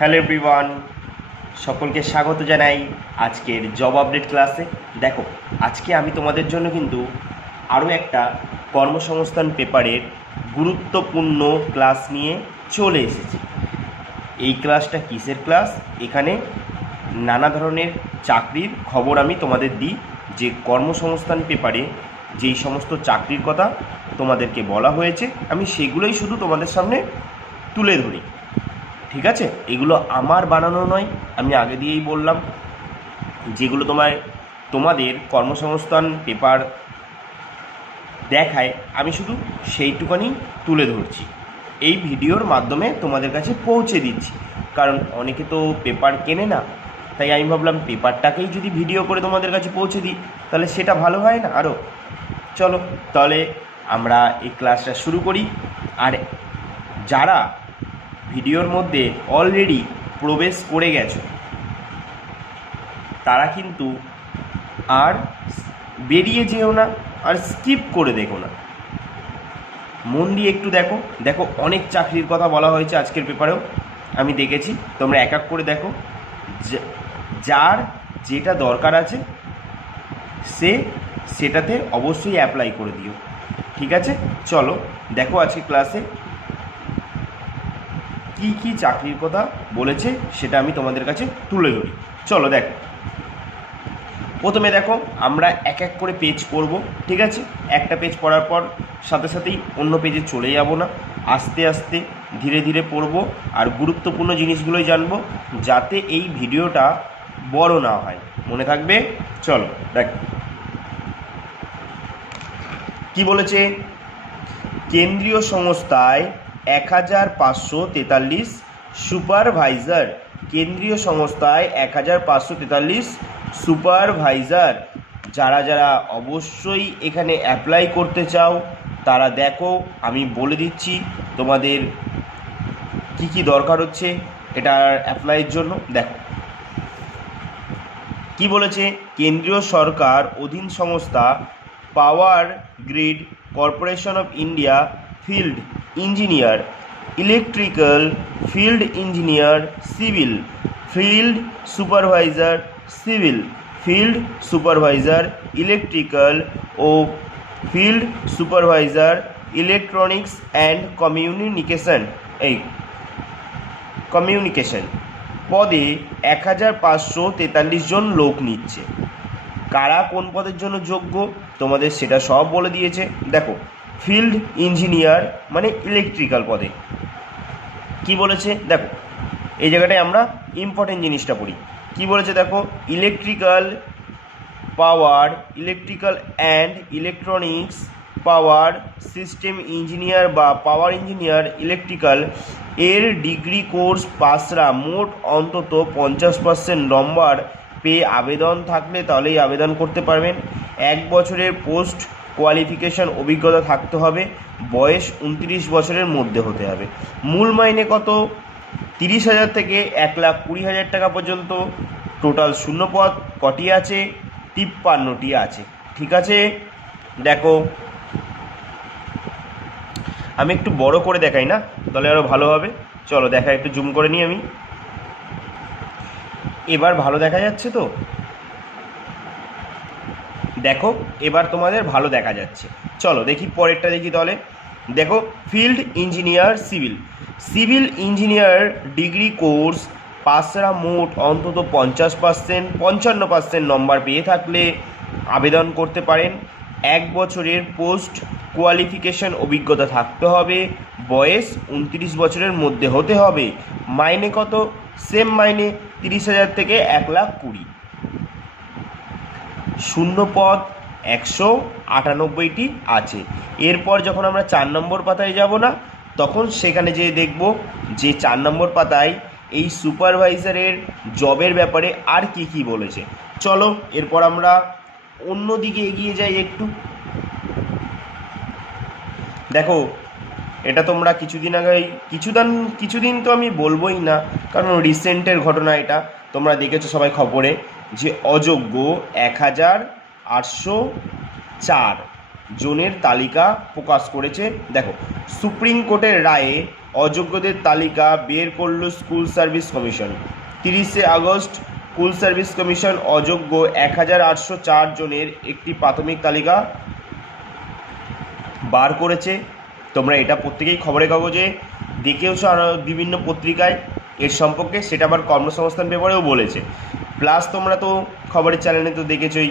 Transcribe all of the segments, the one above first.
Hello everyone, সকলকে স্বাগত জানাই আজকের জব আপডেট ক্লাসে। দেখো, আজকে আমি তোমাদের জন্য কিন্তু আরও একটা কর্মসংস্থান পেপারের গুরুত্বপূর্ণ ক্লাস নিয়ে চলে এসেছি। এই ক্লাসটা কিসের ক্লাস? এখানে নানা ধরনের চাকরির খবর আমি তোমাদের দিই, যে কর্মসংস্থান পেপারে যেই সমস্ত চাকরির কথা তোমাদেরকে বলা হয়েছে আমি সেগুলোই শুধু তোমাদের সামনে তুলে ধরি। ঠিক আছে, এগুলো আমার বানানো নয়, আমি আগে দিয়েই বললাম, যেগুলো তোমাদের কর্মসংস্থান পেপার দেখায় আমি শুধু সেইটুকানি তুলে ধরছি, এই ভিডিওর মাধ্যমে তোমাদের কাছে পৌঁছে দিচ্ছি। কারণ অনেকে তো পেপার কেনে না, তাই আমি ভাবলাম পেপারটাকেই যদি ভিডিও করে তোমাদের কাছে পৌঁছে দিই তাহলে সেটা ভালো হয় না আরও। চলো তাহলে আমরা এই ক্লাসটা শুরু করি। আর যারা ভিডিওর মধ্যে অলরেডি প্রবেশ করে গেছো তারা কিন্তু আর বেরিয়ে যেও না, আর স্কিপ করে দেখো না, মন দিয়ে একটু দেখো। দেখো, অনেক চাকরির কথা বলা হয়েছে আজকের পেপারেও, আমি দেখেছি। তোমরা এক এক করে দেখো, যার যেটা দরকার আছে সেটাতে অবশ্যই অ্যাপ্লাই করে দিও। ঠিক আছে, চলো দেখো আজকে ক্লাসে কি কি চাকরির কথা বলেছে সেটা আমি তোমাদের কাছে তুলে ধরি। চলো দেখো, প্রথমে দেখো আমরা এক এক করে পেজ পড়ব। ঠিক আছে, একটা পেজ পড়ার পর সাথে সাথেই অন্য পেজে চলে যাব না, আস্তে আস্তে ধীরে ধীরে পড়ব আর গুরুত্বপূর্ণ জিনিসগুলোই জানবো, যাতে এই ভিডিওটা বড় না হয়। মনে থাকবে? চলো দেখ কি বলেছে। কেন্দ্রীয় সংস্থায় 1543 সুপারভাইজার। কেন্দ্রীয় সংস্থায় 1543 সুপারভাইজার। যারা যারা অবশ্যই এখানে অ্যাপ্লাই করতে চাও তারা দেখো, আমি বলে দিচ্ছি তোমাদের কি কি দরকার হচ্ছে এটার অ্যাপ্লাইয়ের জন্য। দেখো কি বলেছে। কেন্দ্রীয় সরকার অধীন সংস্থা power grid corporation of India, field engineer, electrical, field engineer, civil, field supervisor, civil, field supervisor, electrical ও field supervisor, electronics and communication পদে 1543 জন লোক নিচ্ছে। কারা কোন পদের জন্য যোগ্য তোমাদের সেটা সব বলে দিয়েছে। দেখো, ফিল্ড ইঞ্জিনিয়ার মানে ইলেকট্রিক্যাল পদে কি বলেছে। দেখো এই জায়গাটায় আমরা ইম্পর্টেন্ট জিনিসটা পড়ি। কি বলেছে দেখো, electrical and electronics power system engineer বা পাওয়ার ইঞ্জিনিয়ার ইলেকট্রিক্যাল এর ডিগ্রি কোর্স পাসরা মোট অন্তত 50% নম্বর পেয়ে আবেদন থাকলে তাহলেই আবেদন করতে পারবেন। 1 বছরের পোস্ট কোয়ালিফিকেশন অভিজ্ঞতা থাকতে হবে। বয়স 29 বছরের মধ্যে হতে হবে। মূল মাইনে কত? 30,000 থেকে 1,20,000 টাকা পর্যন্ত। টোটাল শূন্যপদ কটি আছে? 53টি আছে। ঠিক আছে, দেখো আমি একটু বড় করে দেখাই না, তাহলে আরও ভালো হবে। চলো দেখা, একটু জুম করে নিই আমি। এবার ভালো দেখা যাচ্ছে তো? দেখো এবার তোমাদের ভালো দেখা যাচ্ছে। চলো দেখি পরেরটা দেখি তাহলে। দেখো, field engineer, civil engineer degree course পাসরা মোট অন্তত 55% নম্বর পেয়ে থাকলে আবেদন করতে পারেন। 1 বছরের পোস্ট কোয়ালিফিকেশন অভিজ্ঞতা থাকতে হবে। বয়স 29 বছরের মধ্যে হতে হবে। মাইনে কত? সেম মাইনে, 30,000 থেকে 1,20,000। শূন্যপদ 198টি আছে। এরপর যখন আমরা 4 নম্বর পাতায় যাব না, তখন সেখানে যেয়ে দেখব যে 4 নম্বর পাতায় এই সুপারভাইজারের জবের ব্যাপারে আর কি কি বলেছে। চলো এরপর আমরা অন্য দিকে এগিয়ে যাই একটু। দেখো, এটা তোমরা কিছুদিন তো আমি বলবোই না, কারণ রিসেন্টের ঘটনা এটা। তোমরা দেখেছো সবাই খবরে যে অযোগ্য 1804 জনের তালিকা প্রকাশ করেছে। দেখো, সুপ্রিম কোর্টের রায়ে অযোগ্যদের তালিকা বের করল স্কুল সার্ভিস কমিশন। 30শে আগস্ট স্কুল সার্ভিস কমিশন অযোগ্য 1804 জনের একটি প্রাথমিক তালিকা বার করেছে। তোমরা এটা প্রত্যেকেই খবরের কাগজে দেখেওছো, আর বিভিন্ন পত্রিকায় এর সম্পর্কে, সেটা আবার কর্মসংস্থান পেপারেও বলেছে। প্লাস তোমরা তো খবরের চ্যানেলে তো দেখেছই।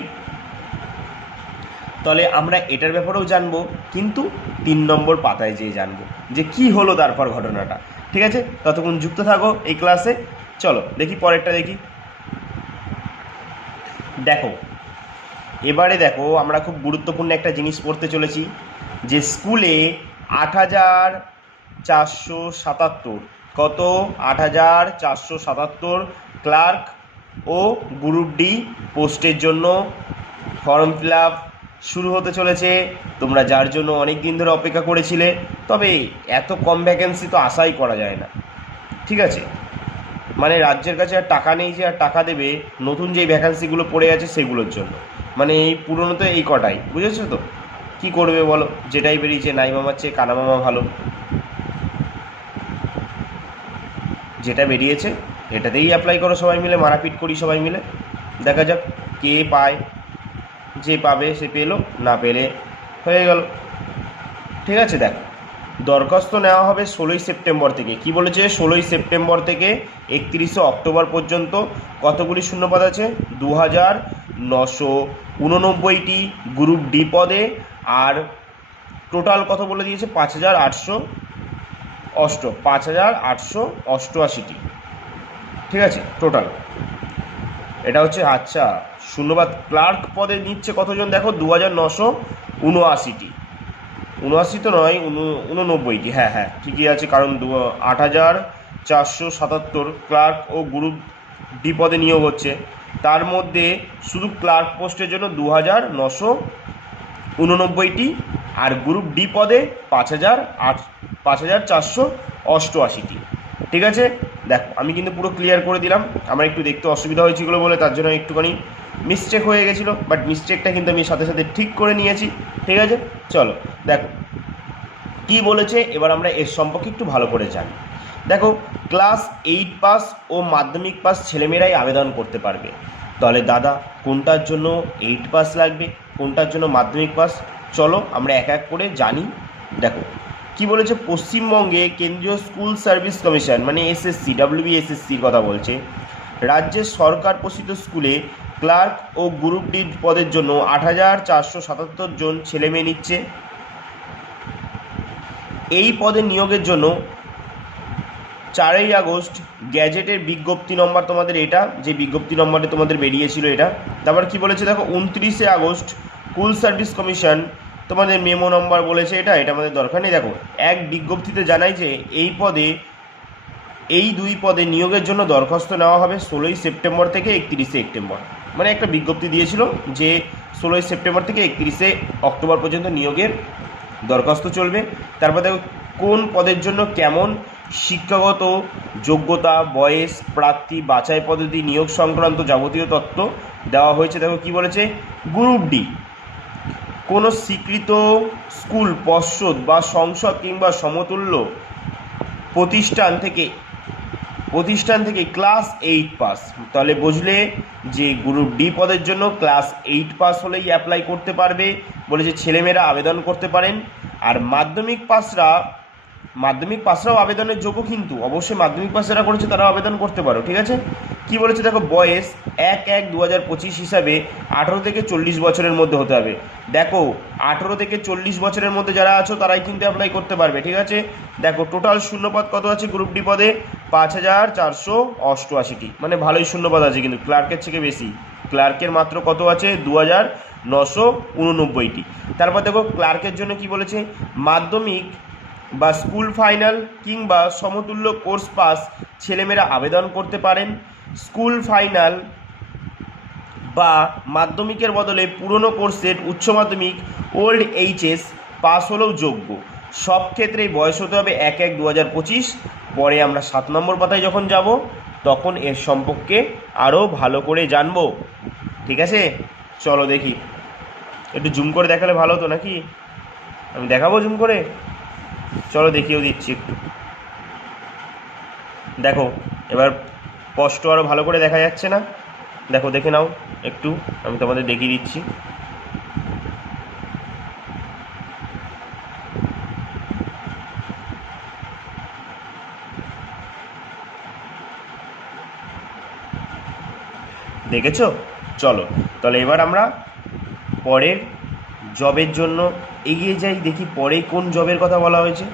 তাহলে আমরা এটার ব্যাপারেও জানবো, কিন্তু 3 নম্বর পাতায় যেয়ে জানবো যে কি হলো তারপর ঘটনাটা। ঠিক আছে, ততক্ষণ যুক্ত থাকো এই ক্লাসে। চলো দেখি পরেরটা দেখি। দেখো, এবারে দেখো আমরা খুব গুরুত্বপূর্ণ একটা জিনিস পড়তে চলেছি, যে স্কুলে 8477, কত 8477 ক্লার্ক ও গ্রুপ ডি পোস্টের জন্য ফর্ম ফিল আপ শুরু হতে চলেছে। তোমরা যার জন্য অনেক দিন ধরে অপেক্ষা করেছিলে, তবে এত কম ভ্যাকেন্সি তো আশাই করা যায় না। ঠিক আছে, মানে রাজ্যের কাছে আর টাকা নেই যে আর টাকা দেবে নতুন যেই ভ্যাকেন্সিগুলো পড়ে আছে সেগুলোর জন্য। মানে এই পুরনো তো এই কটাই, বুঝেছো তো? কি করবে বলো, যেটাই বেরিয়েছে, নাই মামার চেয়ে কানা মামা ভালো। যেটা বেরিয়েছে এটাতেই অ্যাপ্লাই করো সবাই মিলে, মারাপিট করি সবাই মিলে, দেখা যাক কে পায়। যে পাবে সে পেলো, না পেলে হয়ে গেল। ঠিক আছে, দেখো দরখাস্ত নেওয়া হবে 16ই সেপ্টেম্বর থেকে। কি বলেছে? 16ই সেপ্টেম্বর থেকে 31শে অক্টোবর পর্যন্ত। কতগুলি শূন্যপদ আছে? 2989টি গ্রুপ ডি পদে, আর টোটাল কত বলে দিয়েছে? 5888টি। ঠিক আছে, টোটাল এটা হচ্ছে। আচ্ছা, শূন্যবাদ ক্লার্ক পদে নিচ্ছে কতজন? দেখো 2979টি। 79 তো নয়, 89টি। হ্যাঁ হ্যাঁ ঠিকই আছে, কারণ 8477 ক্লার্ক ও গ্রুপ ডি পদে নিয়োগ হচ্ছে। তার মধ্যে শুধু ক্লার্ক পোস্টের জন্য 2989টি, আর গ্রুপ ডি পদে 5488টি। ঠিক আছে, দেখো আমি কিন্তু পুরো ক্লিয়ার করে দিলাম। আমার একটু দেখতে অসুবিধা হয়েছিল বলে তার জন্য একটুখানি মিস্টেক হয়ে গেছিলো, বাট মিস্টেকটা কিন্তু আমি সাথে সাথে ঠিক করে নিয়েছি। ঠিক আছে, চলো দেখো কি বলেছে। এবার আমরা এর সম্পর্কে একটু ভালো করে জানি। দেখো, ক্লাস 8 পাস ও মাধ্যমিক পাস ছেলেমেয়েরাই আবেদন করতে পারবে। তাহলে দাদা, কোনটার জন্য 8 পাস লাগবে, কোনটার জন্য মাধ্যমিক পাস? চলো আমরা এক এক করে জানি। দেখো কি বলেছে, পশ্চিমবঙ্গে কেন্দ্রীয় স্কুল সার্ভিস কমিশন মানে এসএসসি, WBSSCর কথা বলছে। রাজ্যের সরকার পোষিত স্কুলে ক্লার্ক ও গ্রুপ ডি পদের জন্য 8477 জন ছেলেমেয়ে নিচ্ছে। এই পদে নিয়োগের জন্য 4ই আগস্ট গ্যাজেটের বিজ্ঞপ্তি নম্বর, তোমাদের এটা যে বিজ্ঞপ্তি নম্বরে তোমাদের বেরিয়েছিল এটা। তারপর কি বলেছে দেখো, 29শে আগস্ট স্কুল সার্ভিস কমিশন তোমাদের মেমো নম্বর বলেছে, এটা আমাদের দরকার নেই। দেখো, এক বিজ্ঞপ্তিতে জানাই যে এই দুই পদে নিয়োগের জন্য দরখাস্ত নেওয়া হবে 16ই সেপ্টেম্বর থেকে 31শে সেপ্টেম্বর। মানে একটা বিজ্ঞপ্তি দিয়েছিল যে 16ই সেপ্টেম্বর থেকে 31শে অক্টোবর পর্যন্ত নিয়োগের দরখাস্ত চলবে। তারপর দেখো কোন পদের জন্য কেমন শিক্ষাগত যোগ্যতা, বয়স, প্রার্থী বাছাই পদ্ধতি, নিয়োগ সংক্রান্ত যাবতীয় তথ্য দেওয়া হয়েছে। দেখো কি বলেছে, গ্রুপ ডি কোনো স্বীকৃত স্কুল, পর্ষদ বা সংসদ কিংবা সমতুল্য প্রতিষ্ঠান থেকে ক্লাস 8 পাস। তাহলে বুঝলে যে গ্রুপ ডি পদের জন্য ক্লাস 8 পাস হলেই অ্যাপ্লাই করতে পারবে, বলেছে ছেলেমেয়েরা আবেদন করতে পারেন। আর মাধ্যমিক পাসরাও আবেদনের যোগ্য, কিন্তু অবশ্যই মাধ্যমিক পাস যারা করেছে তারাও আবেদন করতে পারো। ঠিক আছে, কি বলেছে দেখো, বয়স 1/1/2025 হিসাবে 18 থেকে 40 বছরের মধ্যে হতে হবে। দেখো 18 থেকে 40 বছরের মধ্যে যারা আছো তারাই কিন্তু অ্যাপ্লাই করতে পারবে। ঠিক আছে, দেখো টোটাল শূন্যপদ কত আছে গ্রুপ ডি পদে? 5488টি। মানে ভালোই শূন্যপদ আছে, কিন্তু ক্লার্কের থেকে বেশি। ক্লার্কের মাত্র কত আছে? 2989টি। তারপর দেখো ক্লার্কের জন্য কি বলেছে, মাধ্যমিক বা স্কুল ফাইনাল কিংবা সমতুল্য কোর্স পাস ছেলেমেয়েরা আবেদন করতে পারেন। স্কুল ফাইনাল বা মাধ্যমিকের বদলে পুরনো কোর্সের উচ্চ মাধ্যমিক ওল্ড এইচএস পাস হলেও যোগ্য। সব ক্ষেত্রেই বয়স হতে হবে 1/1/2025। পরে আমরা 7 নম্বর পাতায় যখন যাব তখন এর সম্পর্কে আরও ভালো করে জানবো। ঠিক আছে, চলো দেখি একটু জুম করে দেখালে ভালো হতো নাকি? আমি দেখাবো জুম করে? চলো দেখিয়েও দিচ্ছি একটু। দেখো এবার স্পষ্ট আরও ভালো করে দেখা যাচ্ছে না? দেখো দেখে নাও একটু, আমি তোমাদের দেখিয়ে দিচ্ছি। দেখেছো? চলো তাহলে এবার আমরা পরের জবের জন্য এগিয়ে যাই, দেখি পরে কোন জবের কথা বলা হয়েছে।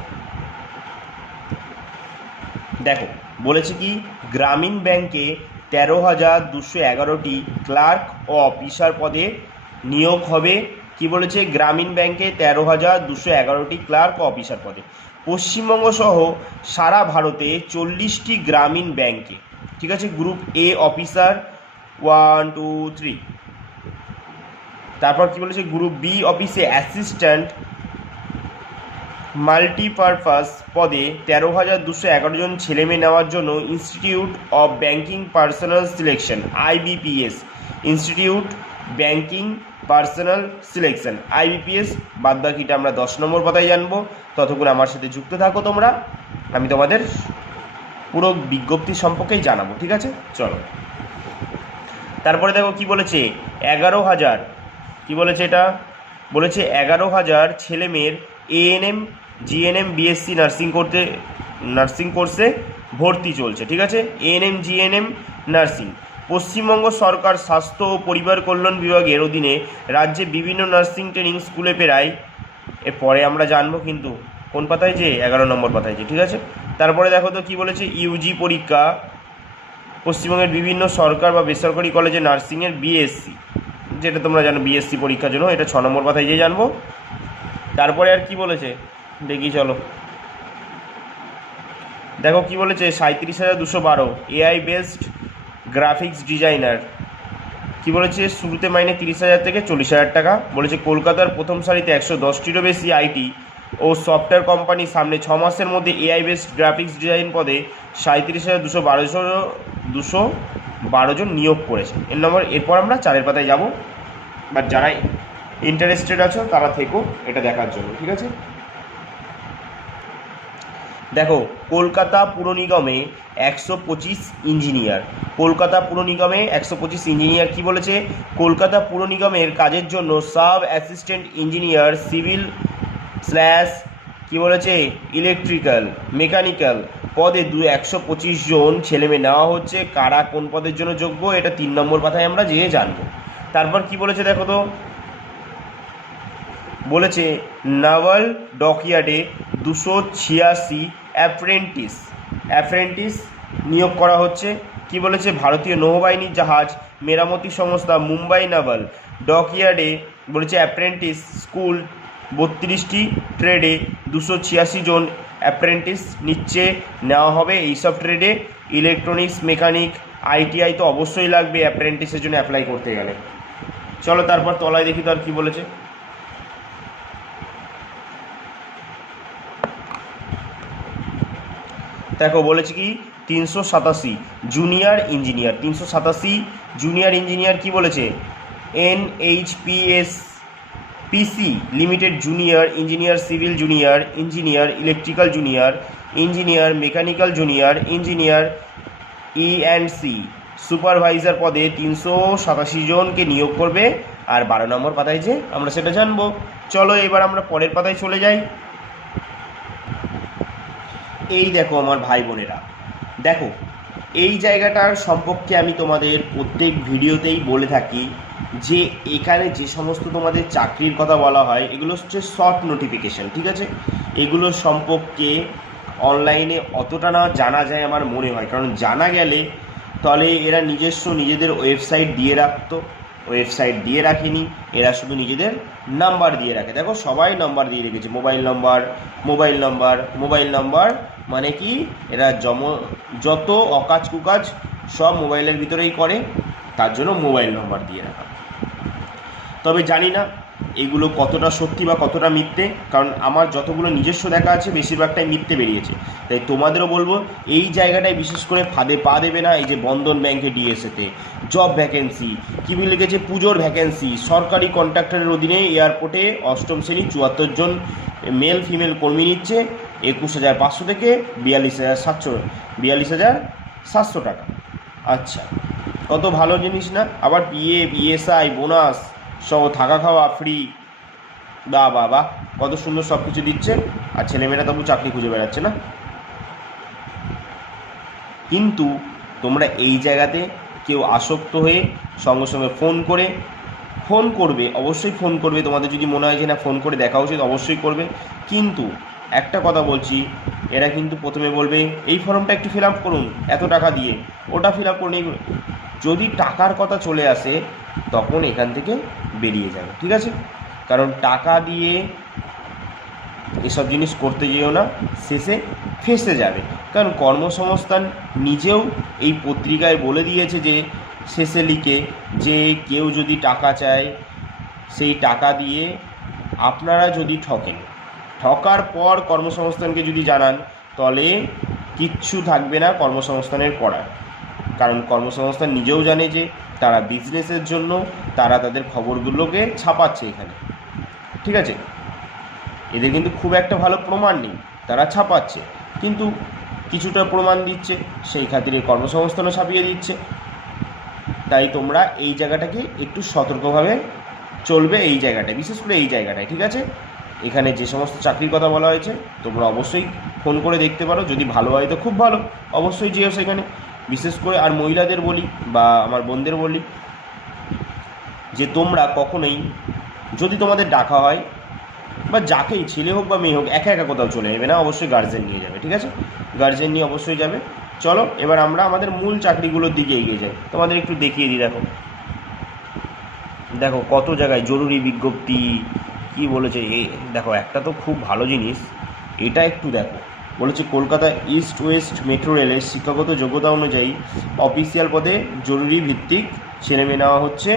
দেখো বলেছে কি, গ্রামীণ ব্যাংকে 13,211টি ক্লার্ক ও অফিসার পদে নিয়োগ হবে। কি বলেছে? গ্রামীণ ব্যাংকে 13,211টি ক্লার্ক ও অফিসার পদে। পশ্চিমবঙ্গ সহ সারা ভারতে 40টি গ্রামীণ ব্যাংকে, ঠিক আছে, গ্রুপ এ অফিসার 1 2 3। তারপর কি বলেছে? গ্রুপ বি অফিসে অ্যাসিস্ট্যান্ট মাল্টিপারপাস পদে 13,211 জন ছেলেমেয়ে নেওয়ার জন্য institute of banking personal selection IBPS, institute banking personal selection IBPS। বাদ বাকিটা আমরা 10 নম্বর পাতায় জানবো। ততক্ষণ আমার সাথে যুক্ত থাকো তোমরা, আমি তোমাদের পুরো বিজ্ঞপ্তি সম্পর্কেই জানাবো, ঠিক আছে? চলো তারপরে দেখো কি বলেছে, 11,000, কি বলেছে এটা? বলেছে 11,000 ছেলে মেয়ের ANM GNM BSc নার্সিং কোর্সে ভর্তি চলছে, ঠিক আছে? ANM GNM nursing. পশ্চিমবঙ্গ সরকার স্বাস্থ্য ও পরিবার কল্যাণ বিভাগের অধীনে রাজ্যে বিভিন্ন নার্সিং ট্রেনিং স্কুলে প্রায়, এরপরে আমরা জানবো কিন্তু কোন পাতায়, যে 11 নম্বর পাতায় যে, ঠিক আছে? তারপরে দেখো তো কি বলেছে, UG পরীক্ষা পশ্চিমবঙ্গের বিভিন্ন সরকার বা বেসরকারি কলেজে নার্সিংয়ের BSc, যেটা তোমরা জানো BSc পরীক্ষার জন্য, এটা 6 নম্বর পাতায় যে জানবো। তারপরে আর কি বলেছে দেখি, চলো দেখো কি বলেছে, 37,212 AI বেসড গ্রাফিক্স ডিজাইনার। কি বলেছে? শুরুতে মাইনে 30,000 থেকে 40,000 টাকা। বলেছে কলকাতার প্রথম সারিতে 110টিরও বেশি IT ও সফটওয়্যার কোম্পানি সামনে 6 মাসের মধ্যে AI বেসড গ্রাফিক্স ডিজাইন পদে 37,212 জন নিয়োগ করেছে। এরপর আমরা 4 পাতায় যাব, বাট যারা ইন্টারেস্টেড আছো তারা থেকো এটা দেখার জন্য, ঠিক আছে? দেখো কলকাতা পুর নিগমে 125 ইঞ্জিনিয়ার, কলকাতা পুর নিগমে 125 ইঞ্জিনিয়ার। কি বলেছে? কলকাতা পুর নিগমের কাজের জন্য sub assistant engineer civil slash, কি বলেছে, ইলেকট্রিক্যাল মেকানিক্যাল পদে 125 জন ছেলেমেয়ে নেওয়া হচ্ছে। কারা কোন পদের জন্য যোগ্য, এটা 3 নম্বর পাতায় আমরা যেয়ে জানবো। তারপর কি বলেছে দেখো তো, বলেছে নাভাল ডকইয়ার্ডে 286 অ্যাপ্রেন্টিস নিয়োগ করা হচ্ছে। কি বলেছে? ভারতীয় নৌবাহিনীর জাহাজ মেরামতি সংস্থা মুম্বাই নাভাল ডকইয়ার্ডে বলেছে অ্যাপ্রেন্টিস স্কুল 32টি ট্রেডে 286 জন অ্যাপ্রেন্টিস নেওয়া হবে। এইসব ট্রেডে ইলেকট্রনিক্স মেকানিক ITI তো অবশ্যই লাগবে অ্যাপ্রেন্টিসের জন্য অ্যাপ্লাই করতে গেলে। চলো তারপর তলায় দেখি তো আর কি বলেছে। দেখো বলেছে কি, 387 জুনিয়র ইঞ্জিনিয়ার, 387 জুনিয়র ইঞ্জিনিয়ার। কি বলেছে? NHPC limited junior engineer, civil junior engineer, electrical junior engineer, mechanical junior engineer, E&C supervisor পদে 387 জনকে নিয়োগ করবে। আর 12 নম্বর পাতায় যে আমরা সেটা জানবো। চলো এবার আমরা পরের পাতায় চলে যাই। এই দেখো আমার ভাই বোনেরা, দেখো এই জায়গাটার সম্পর্কে আমি তোমাদের প্রত্যেক ভিডিওতেই বলে থাকি যে এখানে যে সমস্ত তোমাদের চাকরির কথা বলা হয় এগুলো হচ্ছে শর্ট নোটিফিকেশান, ঠিক আছে? এগুলো সম্পর্কে অনলাইনে অতটা না জানা যায় আমার মনে হয়, কারণ জানা গেলে তাহলে এরা নিজেদের ওয়েবসাইট দিয়ে রাখতো, ওয়েবসাইট দিয়ে রাখেনি, এরা শুধু নিজেদের নাম্বার দিয়ে রাখে। দেখো সবাই নাম্বার দিয়ে রেখেছে, মোবাইল নাম্বার, মানে কি এরা যত অকাজ কুকাজ সব মোবাইলের ভিতরেই করে, তার জন্য মোবাইল নাম্বার দিয়ে রাখা। তবে জানি না এগুলো কতটা সত্যি বা কতটা মিথ্যে, কারণ আমার যতগুলো নিজস্ব দেখা আছে বেশিরভাগটাই মিথ্যে বেরিয়েছে। তাই তোমাদেরও বলবো এই জায়গাটায় বিশেষ করে ফাঁদে পা দেবে না। এই যে বন্ধন ব্যাংকে ডিএসএতে জব ভ্যাকেন্সি কী বলে লিখেছে, পুজোর ভ্যাকেন্সি, সরকারি কন্ট্রাক্টরের অধীনে এয়ারপোর্টে অষ্টম শ্রেণী 74 জন মেল ফিমেল কর্মী নিচ্ছে 21,500 থেকে 42,700 টাকা। আচ্ছা, কত ভালো জিনিস না। আবার পিএফ, ইএসআই, বোনাস সহ থাকা খাওয়া ফ্রি, বাহ বাহ বাহ, কত সুন্দর সব কিছু দিচ্ছে। আর ছেলেমেয়েরা তবু চাকরি খুঁজে বেড়াচ্ছে না। কিন্তু তোমরা এই জায়গাতে কেউ আসক্ত হয়ে সঙ্গে সঙ্গে ফোন করবে, অবশ্যই ফোন করবে। তোমাদের যদি মনে হয় যে না ফোন করে দেখা উচিত, অবশ্যই করবে। কিন্তু একটা কথা বলছি, এরা কিন্তু প্রথমে বলবে এই ফর্মটা একটু ফিল আপ করুন এত টাকা দিয়ে, ওটা ফিল আপ করুন। যদি টাকার কথা চলে আসে তখন এখান থেকে বেরিয়ে যাবে, ঠিক আছে? কারণ টাকা দিয়ে এসব জিনিস করতে যেও না, শেষে ফেঁসে যাবে। কারণ কর্মসংস্থান নিজেও এই পত্রিকায় বলে দিয়েছে যে শেষে লিখে যে কেউ যদি টাকা চায় সেই টাকা দিয়ে আপনারা যদি ঠকার পর কর্মসংস্থানকে যদি জানান তাহলে কিচ্ছু থাকবে না কর্মসংস্থানের করার। কারণ কর্মসংস্থান নিজেও জানে যে তারা বিজনেসের জন্য তারা তাদের খবরগুলোকে ছাপাচ্ছে এখানে, ঠিক আছে? এদের কিন্তু খুব একটা ভালো প্রমাণ নেই, তারা ছাপাচ্ছে, কিন্তু কিছুটা প্রমাণ দিচ্ছে, সেই খাতিরে কর্মসংস্থানও ছাপিয়ে দিচ্ছে। তাই তোমরা এই জায়গাটাকে একটু সতর্কভাবে চলবে, এই জায়গাটায়, বিশেষ করে এই জায়গাটায়, ঠিক আছে? এখানে যে সমস্ত চাকরির কথা বলা হয়েছে তোমরা অবশ্যই ফোন করে দেখতে পারো, যদি ভালো হয় তো খুব ভালো, অবশ্যই যেও সেখানে। বিশেষ করে আর মহিলাদের বলি বা আমার বোনদের বলি যে তোমরা কখনোই, যদি তোমাদের ডাকা হয় বা যাকেই, ছেলে হোক বা মেয়ে হোক, একা একা কোথাও চলে যাবে না, অবশ্যই গার্জেন নিয়ে যাবে, ঠিক আছে? গার্জেন নিয়ে অবশ্যই যাবে। চলো এবার আমরা আমাদের মূল চাকরিগুলোর দিকে এগিয়ে যাই। তোমাদের একটু দেখিয়ে দিই। দেখো কত জায়গায় জরুরি বিজ্ঞপ্তি কি বলেছে। দেখো একটা তো খুব ভালো জিনিস, এটা একটু দেখো। বলেছে কলকাতা ইস্ট ওয়েস্ট মেট্রো রেলের শিক্ষাগত যোগ্যতা অনুযায়ী অফিসিয়াল পদে জরুরি ভিত্তিক ছেলেমেয়ে নেওয়া হচ্ছে।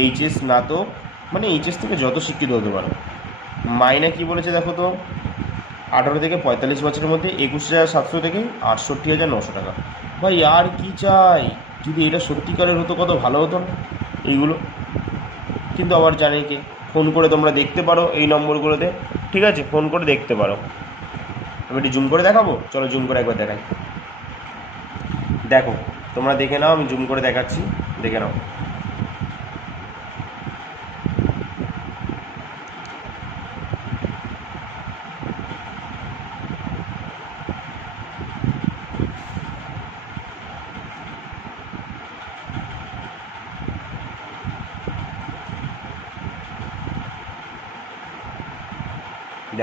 এইচএস স্নাতক, মানে এইচএস থেকে যত শিক্ষিত হতে পারো। মাইনে কি বলেছে দেখো তো, 18 থেকে 45 বছরের মধ্যে 21,700 থেকে 68,900 টাকা। ভাই আর কি চাই? যদি এটা সত্যিকারের হতো কত ভালো হতো এইগুলো। কিন্তু আবার জানি কি, ফোন করে তোমরা দেখতে পারো এই নম্বরগুলোতে, ঠিক আছে? ফোন করে দেখতে পারো। আমি একটু জুম করে দেখাবো, চলো জুম করে একবার দেখাই। দেখো তোমরা দেখে নাও, আমি জুম করে দেখাচ্ছি, দেখে নাও।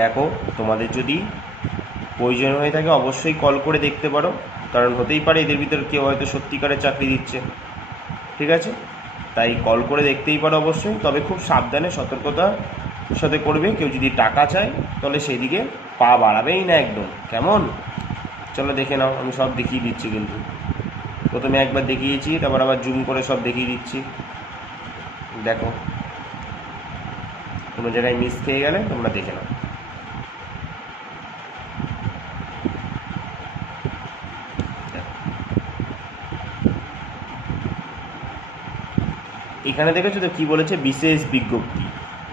দেখো তোমাদের যদি প্রয়োজন হয়ে থাকে অবশ্যই কল করে দেখতে পারো, কারণ হতেই পারে এদের ভিতর কেউ হয়তো সত্যিকারের চাকরি দিচ্ছে, ঠিক আছে? তাই কল করে দেখতেই পারো অবশ্যই, তবে খুব সাবধানে সতর্কতার সাথে করবে। কেউ যদি টাকা চায় তাহলে সেই দিকে পা বাড়াবেই না একদম, কেমন? চলো দেখে নাও, আমি সব দেখিয়ে দিচ্ছি। কিন্তু প্রথমে একবার দেখিয়েছি, তারপর আবার জুম করে সব দেখিয়ে দিচ্ছি। দেখো কোনো জায়গায় মিস খেয়ে গেলে তোমরা দেখে নাও। এখানে দেখেছো তো কী বলেছে, বিশেষ বিজ্ঞপ্তি।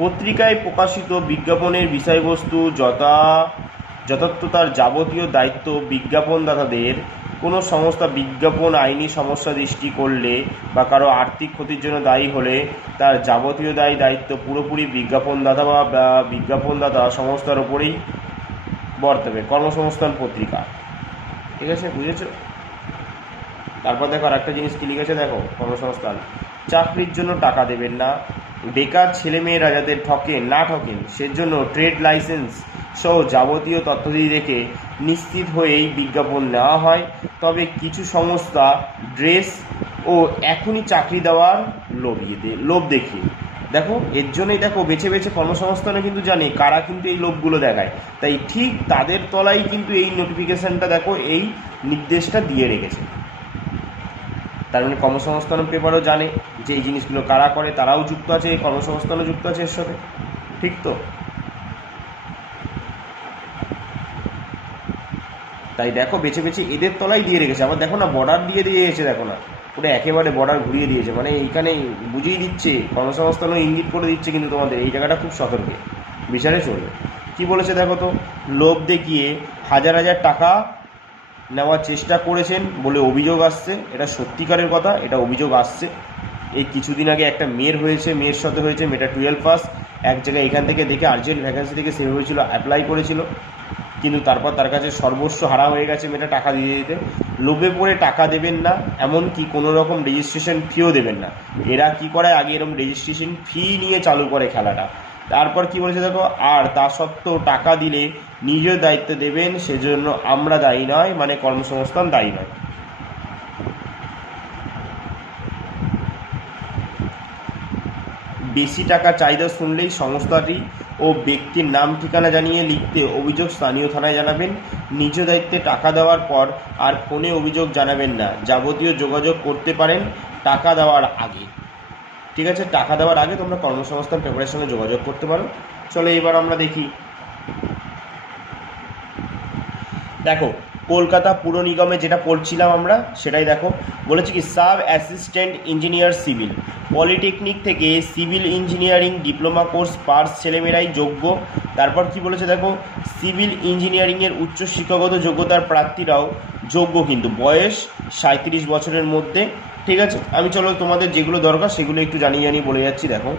পত্রিকায় প্রকাশিত বিজ্ঞাপনের বিষয়বস্তু যথার্থতার যাবতীয় দায়িত্ব বিজ্ঞাপনদাতাদের। কোনো সংস্থা বিজ্ঞাপন আইনি সমস্যা সৃষ্টি করলে বা কারো আর্থিক ক্ষতির জন্য দায়ী হলে তার যাবতীয় দায়িত্ব পুরোপুরি বিজ্ঞাপনদাতা বা বিজ্ঞাপনদাতা সংস্থার ওপরেই বর্তাবে। কর্মসংস্থান পত্রিকা, ঠিক আছে? বুঝেছো? তারপর দেখো আর একটা জিনিস কী লিখেছে, দেখো কর্মসংস্থান। চাকরির জন্য টাকা দেবেন না। বেকার ছেলেমেয়েরা যাতে না ঠকেন সেজন্য ট্রেড লাইসেন্স সহ যাবতীয় তথ্যাদি দেখে নিশ্চিত হয়েই বিজ্ঞাপন নেওয়া হয়। তবে কিছু সংস্থা ড্রেস ও এখনই চাকরি দেওয়ার লোভ দেখিয়ে, দেখো এর জন্যই দেখো বেছে বেছে কর্মসংস্থানে কিন্তু জানে কারা কিন্তু এই লোভগুলো দেখায়। তাই ঠিক তাদের তলাই কিন্তু এই নোটিফিকেশানটা, দেখো এই নির্দেশটা দিয়ে রেখেছে। তার মানে কর্মসংস্থান পেপারও জানে যে এই জিনিসগুলো কারা করে, তারাও যুক্ত আছে, এই কর্মসংস্থানও যুক্ত আছে এর সাথে। ঠিক তো? তাই দেখো বেছে বেছে এদের তলায় দিয়ে রেখেছে। আবার দেখো না বর্ডার দিয়ে দিয়েছে, দেখো না পুরো একেবারে বর্ডার ঘুরিয়ে দিয়েছে, মানে এইখানে বুঝিয়ে দিচ্ছে, কর্মসংস্থানও ইঙ্গিত করে দিচ্ছে কিন্তু তোমাদের এই জায়গাটা খুব সতর্কে বিচারে চলবে। কি বলেছে দেখো তো, লোভ দেখিয়ে হাজার হাজার টাকা নেওয়ার চেষ্টা করেছেন বলে অভিযোগ আসছে। এটা সত্যিকারের কথা, এটা অভিযোগ আসছে। এই কিছুদিন আগে একটা মেয়ের হয়েছে, মেয়ের সাথে হয়েছে, মেয়েটা 12 পাস, এক জায়গায় এখান থেকে দেখে আর্জেন্ট ভ্যাকেন্সি থেকে সেভ হয়েছিল, অ্যাপ্লাই করেছিল, কিন্তু তারপর তার কাছে সর্বস্ব হারা হয়ে গেছে মেয়েটা টাকা দিয়ে দিতে। লোভে পড়ে টাকা দেবেন না, এমনকি কোনো রকম রেজিস্ট্রেশন ফিও দেবেন না। এরা কি করে, আগে এরকম রেজিস্ট্রেশন ফি নিয়ে চালু করে খেলাটা। তারপর কি বলেছে দেখো, আর তা সত্ত্বেও টাকা দিলে নিজের দায়িত্ব দেবেন, সেজন্য আমরা দায়ী নয়, মানে কর্মসংস্থান দায়ী নয়। বেশি টাকা চাহিদা শুনলেই সংস্থাটি ও ব্যক্তির নাম ঠিকানা জানিয়ে লিখতে অভিযোগ স্থানীয় থানায় জানাবেন। নিজ দায়িত্বে টাকা দেওয়ার পর আর ফোনে অভিযোগ জানাবেন না। যাবতীয় যোগাযোগ করতে পারেন টাকা দেওয়ার আগে। ঠিক আছে, টাকা দেওয়ার আগে তোমরা কর্মসংস্থান পেপারের সঙ্গে যোগাযোগ করতে পারো। চলো এবার আমরা দেখি, দেখো কলকাতা পুর নিগমে যেটা পড়ছিলাম আমরা সেটাই দেখো। বলেছে কি, sub assistant engineer civil, polytechnic থেকে civil engineering diploma course pass ছেলেমেয়েরাই যোগ্য। তারপর কি বলেছে দেখো, সিভিল ইঞ্জিনিয়ারিংয়ের উচ্চ শিক্ষাগত যোগ্যতার প্রার্থীরাও যোগ্য, কিন্তু বয়স 37 বছরের মধ্যে। ঠিক আছে, আমি চলো তোমাদের যেগুলো দরকার সেগুলো একটু জানিয়ে বলে যাচ্ছি। দেখো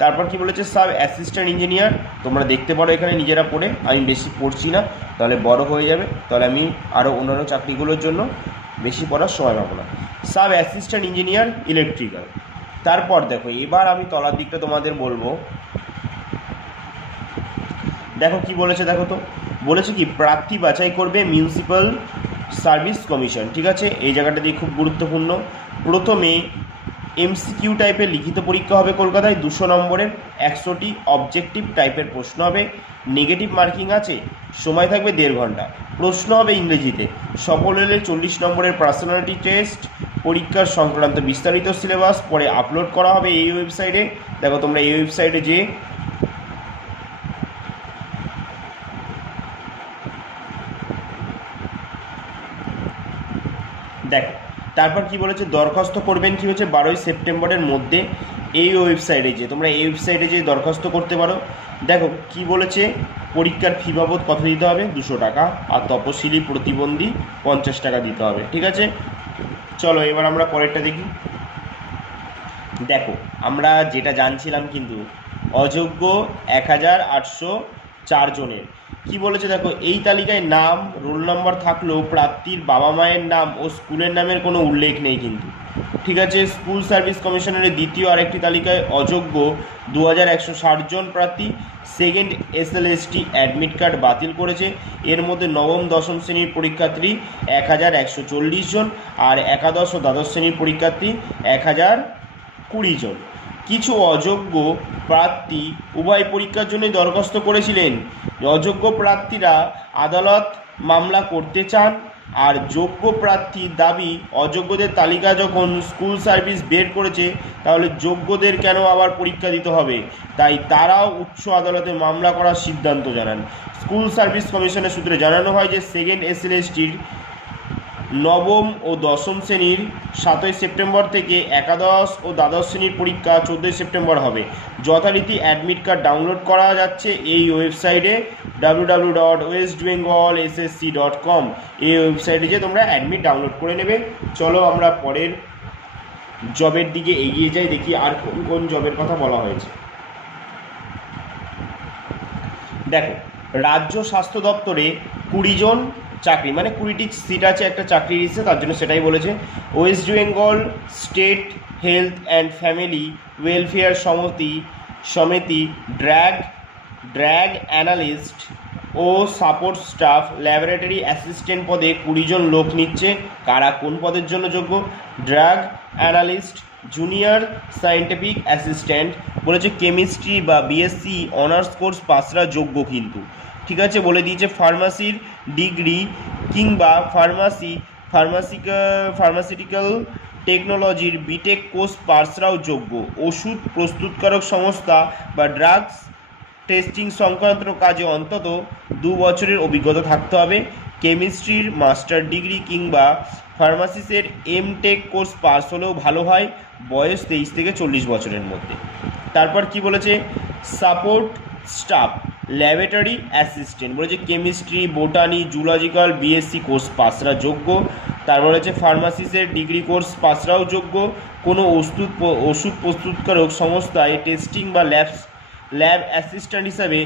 তারপর কি বলেছে, সাব অ্যাসিস্ট্যান্ট ইঞ্জিনিয়ার, তোমরা দেখতে পারো এখানে নিজেরা পড়ে, আমি বেশি পড়ছি না, তাহলে বড় হয়ে যাবে, তাহলে আমি আরও অন্যান্য চাকরিগুলোর জন্য বেশি পড়ার সময় পাবো না। Sub assistant engineer electrical. তারপর দেখো এবার আমি তলার দিকটা তোমাদের বলবো। দেখো কি বলেছে দেখো তো, বলেছে কি, প্রার্থী বাছাই করবে মিউনিসিপ্যাল সার্ভিস কমিশন। ঠিক আছে, এই জায়গাটা দিয়ে খুব গুরুত্বপূর্ণ। প্রথমে এমসিকিউ টাইপের লিখিত পরীক্ষা হবে কলকাতায়, 200 নম্বরের, 100টি অবজেক্টিভ টাইপের প্রশ্ন হবে, নেগেটিভ মার্কিং আছে, সময় থাকবে 1.5 ঘন্টা, প্রশ্ন হবে ইংরেজিতে, সফল হলে 40 নম্বরের পার্সোনালিটি টেস্ট। পরীক্ষার সংক্রান্ত বিস্তারিত সিলেবাস পরে আপলোড করা হবে এই ওয়েবসাইটে। দেখো তোমরা এই ওয়েবসাইটে যে দেখো তারপর কি বলেছে, দরখাস্ত করবেন কি হচ্ছে 12ই সেপ্টেম্বরের মধ্যে এই ওয়েবসাইটে, যে তোমরা এই ওয়েবসাইটে যে দরখাস্ত করতে পারো। দেখো কি বলেছে, পরীক্ষার ফি বাবদ কত দিতে হবে, 200 টাকা, আর তপশিলি প্রতিবন্ধী 50 টাকা দিতে হবে। ঠিক আছে, চলো এবার আমরা পরেরটা দেখি। দেখো আমরা যেটা জানছিলাম কিন্তু অযোগ্য 1804 জনের। কি বলেছে দেখো, এই তালিকায় নাম, রোল নম্বর থাকলেও প্রার্থীর বাবা মায়ের নাম ও স্কুলের নামের কোনো উল্লেখ নেই কিন্তু। ঠিক আছে, স্কুল সার্ভিস কমিশনের দ্বিতীয় আরেকটি তালিকায় অযোগ্য 2160 জন প্রার্থী। সেকেন্ড এসএলএসটি অ্যাডমিট কার্ড বাতিল করেছে। এর মধ্যে নবম দশম শ্রেণীর পরীক্ষার্থী 1140 জন, আর একাদশ ও দ্বাদশ শ্রেণীর পরীক্ষার্থী 1020 জন। কিছু অযোগ্য প্রার্থী উভয় পরীক্ষার জন্যই দরখাস্ত করেছিলেন। অযোগ্য প্রার্থীরা আদালত মামলা করতে চান, আর যোগ্য প্রার্থীর দাবি, অযোগ্যদের তালিকা যখন স্কুল সার্ভিস বের করেছে তাহলে যোগ্যদের কেন আবার পরীক্ষা দিতে হবে, তাই তারাও উচ্চ আদালতে মামলা করার সিদ্ধান্ত জানান। স্কুল সার্ভিস কমিশনের সূত্রে জানানো হয় যে সেকেন্ড এসএলএসটির নবম ও দশম শ্রেণীর 7ই সেপ্টেম্বর থেকে, একাদশ ও দ্বাদশ শ্রেণীর পরীক্ষা 14ই সেপ্টেম্বর হবে। যথারীতি অ্যাডমিট কার্ড ডাউনলোড করা যাচ্ছে এই ওয়েবসাইটে www.westbengalssc.com। এই ওয়েবসাইটে যে তোমরা অ্যাডমিট ডাউনলোড করে নেবে। চলো আমরা পরের জবের দিকে এগিয়ে যাই, দেখি আর কোন কোন জবের কথা বলা হয়েছে। দেখো রাজ্য স্বাস্থ্য দপ্তরে 20 জন চাকরি, মানে 20টি সিট আছে একটা চাকরি দিচ্ছে, তার জন্য সেটাই বলেছে। West Bengal state health and family welfare সমিতি ড্রাগ অ্যানালিস্ট ও সাপোর্ট স্টাফ ল্যাবরেটরি অ্যাসিস্ট্যান্ট পদে 20 জন লোক নিচ্ছে। কারা কোন পদের জন্য যোগ্য, drug analyst, junior scientific assistant, বলেছে কেমিস্ট্রি বা বিএসসি অনার্স কোর্স পাসরা যোগ্য কিন্তু। ঠিক আছে, বলে দিয়েছে ফার্মাসির ডিগ্রি কিংবা ফার্মাসি ফার্মাসিউটিক্যাল টেকনোলজির বিটেক কোর্স পাসরাও যোগ্য। ওষুধ প্রস্তুতকারক সংস্থা বা ড্রাগস টেস্টিং সংক্রান্ত কাজে অন্তত 2 বছরের অভিজ্ঞতা থাকতে হবে। কেমিস্ট্রির মাস্টার ডিগ্রি কিংবা ফার্মাসিসের এমটেক কোর্স পাস হলেও ভালো হয়, বয়স 23 থেকে 40 বছরের মধ্যে। তারপর কি বলেছে, সাপোর্ট স্টাফ ল্যাবরেটরি অ্যাসিস্ট্যান্ট বলেছে chemistry, botany, zoological BSc course পাসরা যোগ্য। তারপর হচ্ছে ফার্মাসিসের ডিগ্রি কোর্স পাসরাও যোগ্য। কোনো ওষুধ প্রস্তুতকারক সংস্থায় টেস্টিং বা ল্যাব অ্যাসিস্ট্যান্ট হিসাবে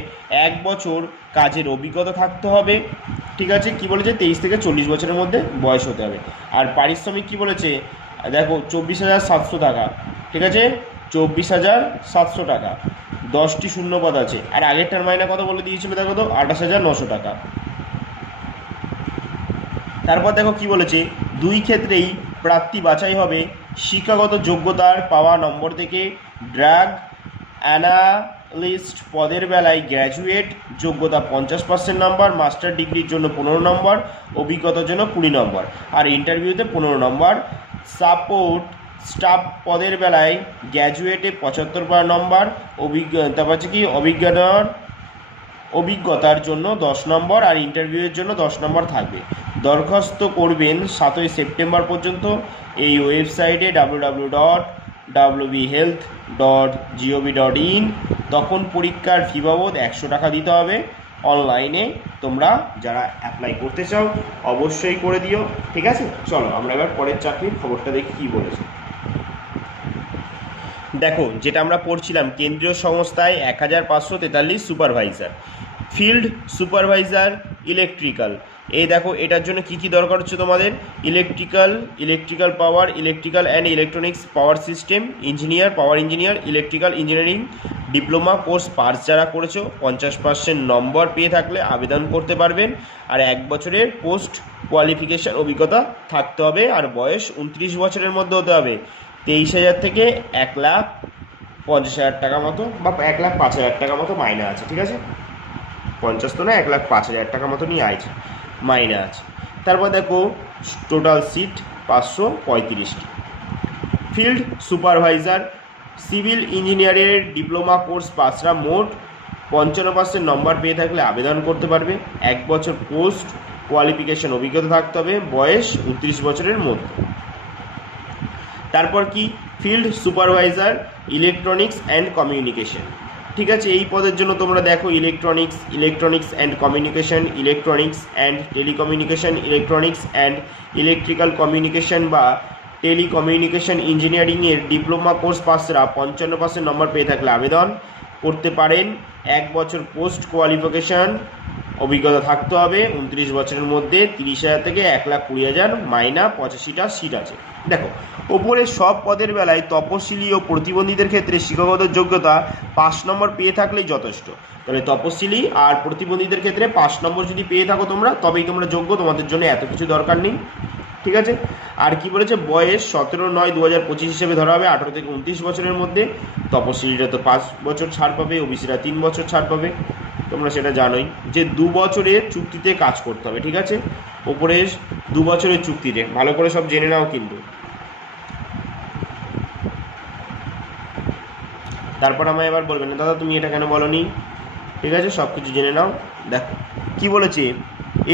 1 বছর কাজের অভিজ্ঞতা থাকতে হবে। ঠিক আছে, কি বলেছে 23 থেকে 40 বছরের মধ্যে বয়স হতে হবে। আর পারিশ্রমিক কি বলেছে, দেখো 24,700 টাকা। ঠিক আছে, 24,700 টাকা, 10টি শূন্যপদ আছে। আর আগেরটার মাইনে কত বলে দিয়েছিল দেখো তো, 28,900 টাকা। তারপর দেখো কি বলেছে, 2 ক্ষেত্রেই প্রার্থী বাছাই হবে শিক্ষাগত যোগ্যতার পাওয়া নম্বর থেকে। ড্রাগ অ্যানালিস্ট পদের বেলায় গ্র্যাজুয়েট যোগ্যতা 50% নম্বর, মাস্টার ডিগ্রির জন্য 15 নম্বর, অভিজ্ঞতার জন্য 20 নম্বর, আর ইন্টারভিউতে 15 নম্বর। সাপোর্ট স্টাফ পদের বেলায় গ্র্যাজুয়েটে 75 নম্বর, তারপর হচ্ছে কি অভিজ্ঞতার জন্য 10 নম্বর, আর ইন্টারভিউয়ের জন্য 10 নম্বর থাকবে। দরখাস্ত করবেন 7ই সেপ্টেম্বর পর্যন্ত এই ওয়েবসাইটে www.whealth.gov.in। তখন পরীক্ষার ফি বাবদ 100 টাকা দিতে হবে। অনলাইনে তোমরা যারা অ্যাপ্লাই করতে চাও অবশ্যই করে দিও। ঠিক আছে, চলো আমরা এবার পরের চাকরির খবরটা দেখি কী বলেছে। দেখো, যেটা আমরা পড়ছিলাম, কেন্দ্রীয় সংস্থায় 1543 সুপারভাইজার, ফিল্ড সুপারভাইজার ইলেকট্রিক্যাল। এই দেখো, এটার জন্য কি কি দরকার হচ্ছে তোমাদের, electrical power, electrical and electronics power system engineer, power engineer, electrical engineering diploma course pass যারা করেছো 50% নম্বর পেয়ে থাকলে আবেদন করতে পারবেন। আর 1 বছরের পোস্ট কোয়ালিফিকেশান অভিজ্ঞতা থাকতে হবে। আর বয়স 29 বছরের মধ্যে হতে হবে। 23,000 থেকে 1,50,000 টাকা মতো বা 1,05,000 টাকা মতো মাইনে আছে। ঠিক আছে, 50 তো না, 1,05,000 টাকা মতো নিয়ে আছে, মাইনে আছে। তারপর দেখো, টোটাল সিট 535টি। ফিল্ড সুপারভাইজার সিভিল ইঞ্জিনিয়ারের ডিপ্লোমা কোর্স পাসরা মোট 55% নম্বর পেয়ে থাকলে আবেদন করতে পারবে। 1 বছর পোস্ট কোয়ালিফিকেশন অভিজ্ঞতা থাকতে হবে, বয়স 29 বছরের মধ্যে। তারপর কি, field supervisor electronics and communication. ঠিক আছে, এই পদের জন্য তোমরা দেখো electronics and communication, electronics and telecommunication, electronics and electrical communication বা টেলিকমিউনিকেশন ইঞ্জিনিয়ারিংয়ের ডিপ্লোমা কোর্স পাসরা 55% নম্বর পেয়ে থাকলে আবেদন করতে পারেন। 1 বছর পোস্ট কোয়ালিফিকেশান অভিজ্ঞতা থাকতে হবে 29 বছরের মধ্যে। 30,000 থেকে 1,20,000 মাইনা, 85টা সিট আছে। দেখো, ওপরে সব পদের বেলায় তপশিলি ও প্রতিবন্ধীদের ক্ষেত্রে শিক্ষাগত যোগ্যতা 5 নম্বর পেয়ে থাকলেই যথেষ্ট। তাহলে তপশিলি আর প্রতিবন্ধীদের ক্ষেত্রে 5 নম্বর যদি পেয়ে থাকো তোমরা, তবেই তোমরা যোগ্য, তোমাদের জন্য এত কিছু দরকার নেই। ঠিক আছে, আর কি বলেছে, বয়স 17/9/2025 হিসেবে ধরা হবে 18 থেকে 29 বছরের মধ্যে। তপশিলিরা তো 5 বছর ছাড় পাবে, ওবিসিরা 3 বছর ছাড় পাবে, তোমরা সেটা জানোই। যে 2 বছরের চুক্তিতে কাজ করতে হবে। ঠিক আছে, ওপরে 2 বছরের চুক্তিতে, ভালো করে সব জেনে নাও কিন্তু। তারপর আমায় এবার বলবেন না দাদা তুমি এটা কেন বলনি। ঠিক আছে, সব কিছু জেনে নাও। দেখো কি বলেছে,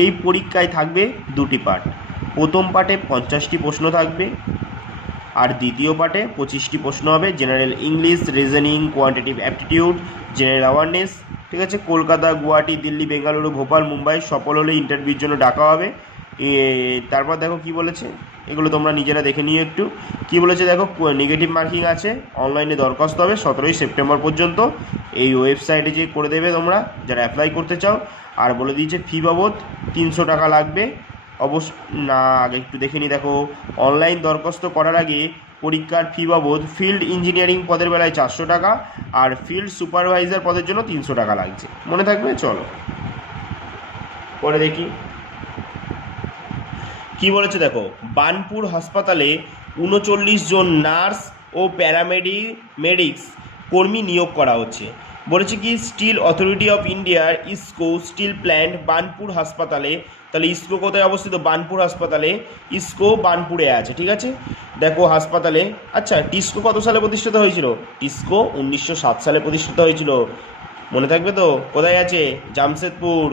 এই পরীক্ষায় থাকবে 2টি পার্ট। প্রথম পার্টে 50টি প্রশ্ন থাকবে, আর দ্বিতীয় পার্টে 25টি প্রশ্ন হবে। General English, reasoning, quantitative aptitude, general awareness. ঠিক আছে, কলকাতা, গুয়াহাটি, দিল্লি, বেঙ্গালুরু, ভোপাল, মুম্বাই সফল হলে ইন্টারভিউর জন্য ডাকা হবে। তারপর দেখো কি বলেছে, এগুলো তোমরা নিজেরা দেখে নিও একটু। কি বলেছে দেখো, নেগেটিভ মার্কিং আছে, অনলাইনে দরখাস্ত হবে 17ই সেপ্টেম্বর পর্যন্ত। এই ওয়েবসাইটে যে করে দেবে তোমরা যারা অ্যাপ্লাই করতে চাও। আর বলে দিয়েছে ফি বাবদ 300 টাকা লাগবে। না, আগে একটু দেখে নিই। দেখো, অনলাইন দরখাস্ত করার আগে পরীক্ষার ফি বাবদ ফিল্ড ইঞ্জিনিয়ারিং পদের বেলায় 400 টাকা, আর ফিল্ড সুপারভাইজার পদের জন্য 300 টাকা লাগছে। মনে থাকবে? চলো পরে দেখি কি বলেছে। দেখো, বার্নপুর হাসপাতালে 39 জন নার্স ও প্যারামেডিক্স কর্মী নিয়োগ করা হচ্ছে। বলেছে কি, স্টিল অথরিটি অফ ইন্ডিয়ার ইসকো স্টিল প্ল্যান্ট বার্নপুর হাসপাতালে তাহলে ইসকো কোথায় অবস্থিত? বার্নপুর হাসপাতালে। ইসকো বার্নপুরে আছে, ঠিক আছে। দেখো হাসপাতালে। আচ্ছা, টিসকো কত সালে প্রতিষ্ঠিত হয়েছিল? টিসকো 1907 সালে প্রতিষ্ঠিত হয়েছিল, মনে থাকবে তো। কোথায় আছে? জামশেদপুর,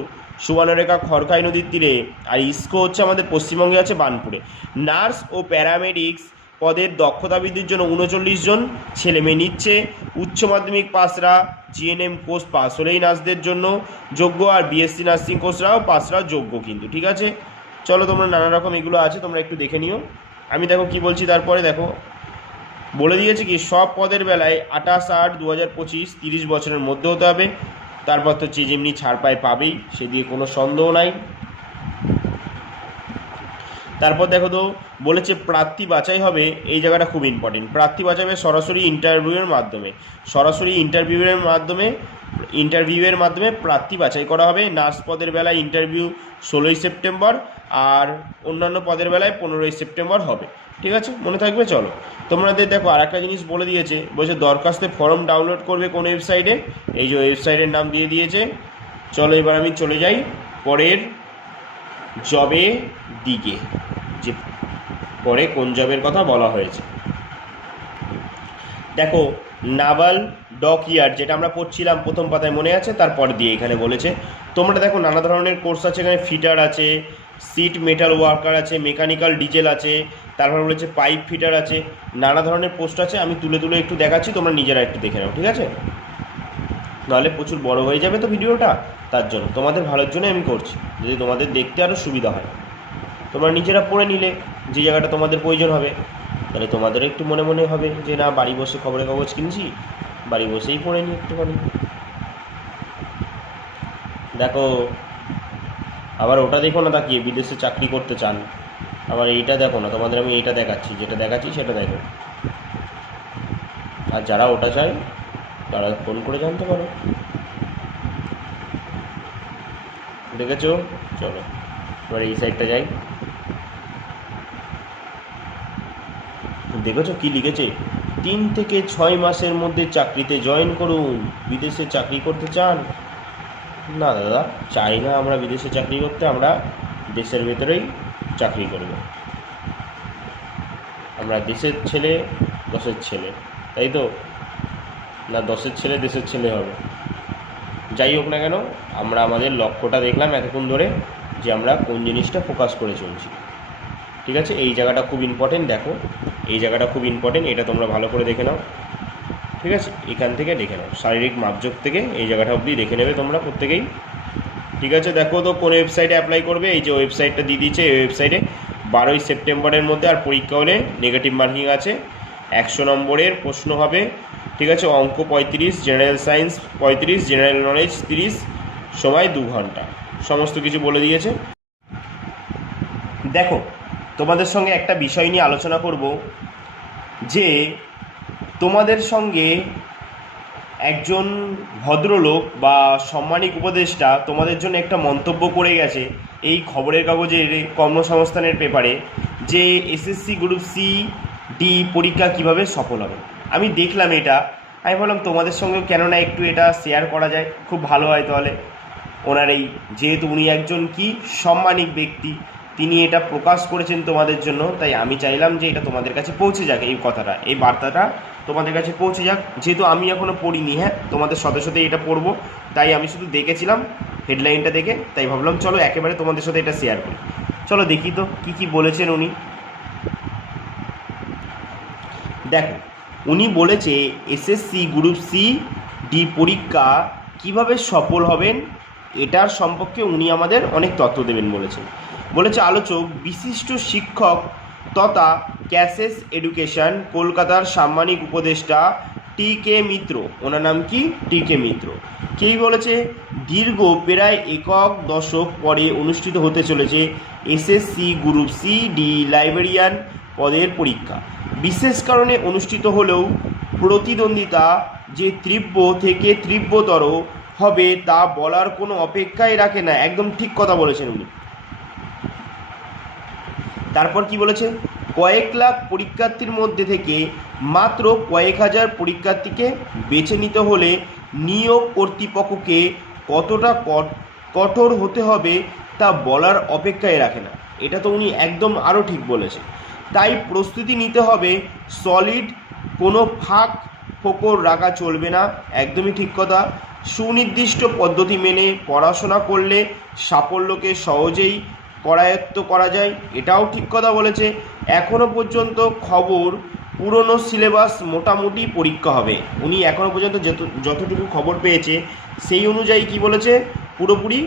সুবর্ণরেখা খড়খাই নদীর তীরে। আর ইসকো হচ্ছে আমাদের পশ্চিমবঙ্গে আছে বার্নপুরে। নার্স ও প্যারামেডিক্স পদের দক্ষতা বৃদ্ধির জন্য 39 জন ছেলে মেয়ে নিচ্ছে। উচ্চ মাধ্যমিক পাসরা জিএনএম কোর্স পাস হলেই নার্সদের জন্য যোগ্য, আর বিএসসি নার্সিং কোর্সরাও পাসরাও যোগ্য কিন্তু, ঠিক আছে। চলো, তোমরা নানা রকম এগুলো আছে, তোমরা একটু দেখে নিও। আমি দেখো কি বলছি, তারপরে দেখো বলে দিয়েছে কি সব পদের বেলায় 28/8/2025 30 বছরের মধ্যে হতে হবে। তারপর তো যেমনি ছাড় পাবেই, সেদিকে কোনো সন্দেহ নাই। তারপর দেখো তো বলেছে প্রার্থী বাছাই হবে, এই জায়গাটা খুব ইম্পর্টেন্ট। প্রার্থী বাছাই হবে সরাসরি ইন্টারভিউয়ের মাধ্যমে। সরাসরি ইন্টারভিউয়ের মাধ্যমে প্রার্থী বাছাই করা হবে। নার্স পদের বেলায় ইন্টারভিউ 16ই সেপ্টেম্বর, আর অন্যান্য পদের বেলায় 15ই সেপ্টেম্বর হবে, ঠিক আছে, মনে থাকবে। চলো, তোমাদের দেখো আর একটা জিনিস বলে দিয়েছে, বলছে দরখাস্তের ফর্ম ডাউনলোড করবে কোন ওয়েবসাইটে, এই যে ওয়েবসাইটের নাম দিয়ে দিয়েছে। চলো এবার আমি চলে যাই পরের জবে দিকে, যে পরে কোন জবের কথা বলা হয়েছে। দেখো নাভাল ডক ইয়ার্ড, যেটা আমরা পড়ছিলাম প্রথম পাতায়, মনে আছে? তারপর দিয়ে এখানে বলেছে তোমরা দেখো নানা ধরনের কোর্স আছে এখানে। ফিটার আছে, সিট মেটাল ওয়ার্কার আছে, মেকানিক্যাল ডিজেল আছে, তারপর বলেছে পাইপ ফিটার আছে, নানা ধরনের পোস্ট আছে। আমি তুলে তুলে একটু দেখাচ্ছি, তোমরা নিজেরা একটু দেখে নাও, ঠিক আছে। নাহলে প্রচুর বড় হয়ে যাবে তো ভিডিওটা, তার জন্য তোমাদের ভালোর জন্য আমি করছি, যদি তোমাদের দেখতে আরও সুবিধা হয়। তোমরা নিজেরা পড়ে নিলে যে জায়গাটা তোমাদের প্রয়োজন হবে, তাহলে তোমাদেরও একটু মনে মনে হবে যে না, বাড়ি বসে খবরের কাগজ কিনছি, বাড়ি বসেই পড়ে নিই একটুখানি। দেখো আবার ওটা দেখো না তাকিয়ে, বিদেশে চাকরি করতে চান। আবার এইটা দেখো না, তোমাদের আমি এইটা দেখাচ্ছি, যেটা দেখাচ্ছি সেটা দেখো। আর যারা ওটা চায় তারা ফোন করে জানতে পারো, দেখেছো। চলো এবার এই সাইডটা যাই। দেখেছো কি লিখেছে? 3 থেকে 6 মাসের মধ্যে চাকরিতে জয়েন করুন। বিদেশে চাকরি করতে চান? না দাদা, চাই না আমরা বিদেশে চাকরি করতে, আমরা দেশের ভেতরেই চাকরি করব। আমরা দেশের ছেলে, দশের ছেলে, তাই তো না? দশের ছেলে দেশের ছেলে হবে। যাই হোক না কেন, আমরা আমাদের লক্ষ্যটা দেখলাম এতক্ষণ ধরে, যে আমরা কোন জিনিসটা ফোকাস করে চলছি, ঠিক আছে। এই জায়গাটা খুব ইম্পর্টেন্ট, দেখো এই জায়গাটা খুব ইম্পর্টেন্ট, এটা তোমরা ভালো করে দেখে নাও, ঠিক আছে। এখান থেকে দেখে নাও, শারীরিক মাপযোগ থেকে এই জায়গাটা অবধি দেখে নেবে তোমরা প্রত্যেকেই, ঠিক আছে। দেখো তো কোন ওয়েবসাইটে অ্যাপ্লাই করবে, এই যে ওয়েবসাইটটা দিয়ে দিয়েছে, এই ওয়েবসাইটে 12ই সেপ্টেম্বরের মধ্যে। আর পরীক্ষা হলে নেগেটিভ মার্কিং আছে, 100 নম্বরের প্রশ্ন হবে, ঠিক আছে। অঙ্ক 35, জেনারেল সায়েন্স 35, জেনারেল নলেজ 30, সময় 2 ঘন্টা, সমস্ত কিছু বলে দিয়েছে। দেখো তোমাদের সঙ্গে একটা বিষয় নিয়ে আলোচনা করব, যে তোমাদের সঙ্গে একজন ভদ্রলোক বা সাম্মানিক উপদেষ্টা তোমাদের জন্য একটা মন্তব্য করে গেছে এই খবরের কাগজের কর্মসংস্থানের পেপারে, যে এসএসসি গ্রুপ সি ডি পরীক্ষা কিভাবে সফল হবে। আমি দেখলাম এটা, আমি ভাবলাম তোমাদের সঙ্গেও কেননা একটু এটা শেয়ার করা যায়, খুব ভালো হয়। তাহলে ওনার এই, যেহেতু উনি একজন কি সাম্মানিক ব্যক্তি, তিনি এটা প্রকাশ করেছেন তোমাদের জন্য, তাই আমি চাইলাম যে এটা তোমাদের কাছে পৌঁছে যাক, এই কথাটা, এই বার্তাটা তোমাদের কাছে পৌঁছে যাক। যেহেতু আমি এখনও পড়িনি, হ্যাঁ, তোমাদের সাথে সাথে এটা পড়বো, তাই আমি শুধু দেখেছিলাম হেডলাইনটা দেখে, তাই ভাবলাম চলো একেবারে তোমাদের সাথে এটা শেয়ার করি। চলো দেখি তো কি কি বলেছেন উনি। দেখো উনি বলেছে এসএসসি গ্রুপ সি ডি পরীক্ষা কিভাবে সফল হবেন, এটার সম্পর্কে উনি আমাদের অনেক তথ্য দেবেন বলেছে আলোচক বিশিষ্ট শিক্ষক তথা ক্যাসেস এডুকেশন কলকাতার সাম্মানিক উপদেষ্টা টি.কে. মিত্র। ওনার নাম কি? টি.কে. মিত্র। কেই বলেছে দীর্ঘ প্রায় 1 দশক পরে অনুষ্ঠিত হতে চলেছে SSC group C D librarian পদের পরীক্ষা। বিশেষ কারণে অনুষ্ঠিত হলেও প্রতিদ্বন্দ্বিতা যে তীব্র থেকে তীব্রতর হবে তা বলার কোনো অপেক্ষাই রাখে না। একদম ঠিক কথা বলেছেন উনি। তারপর কি বলেছে? কয়েক লাখ পরীক্ষার্থীর মধ্যে থেকে মাত্র কয়েক হাজার পরীক্ষার্থীকে বেছে নিতে হলে নিয়োগ কর্তৃপক্ষকে কতটা কঠোর হতে হবে তা বলার অপেক্ষায় রাখে না। এটা তো উনি একদম আরও ঠিক বলেছে। তাই প্রস্তুতি নিতে হবে সলিড, কোনো ফাঁক ফোকর রাখা চলবে না, একদমই ঠিক কথা। সুনির্দিষ্ট পদ্ধতি মেনে পড়াশোনা করলে সাফল্যকে সহজেই করায়ত্ত করা যায়, এটাও ঠিক কথা বলেছে। এখনও পর্যন্ত খবর পুরনো সিলেবাস মোটামুটি পরীক্ষা হবে। উনি এখনও পর্যন্ত যতটুকু খবর পেয়েছে সেই অনুযায়ী কি বলেছে, পুরোপুরি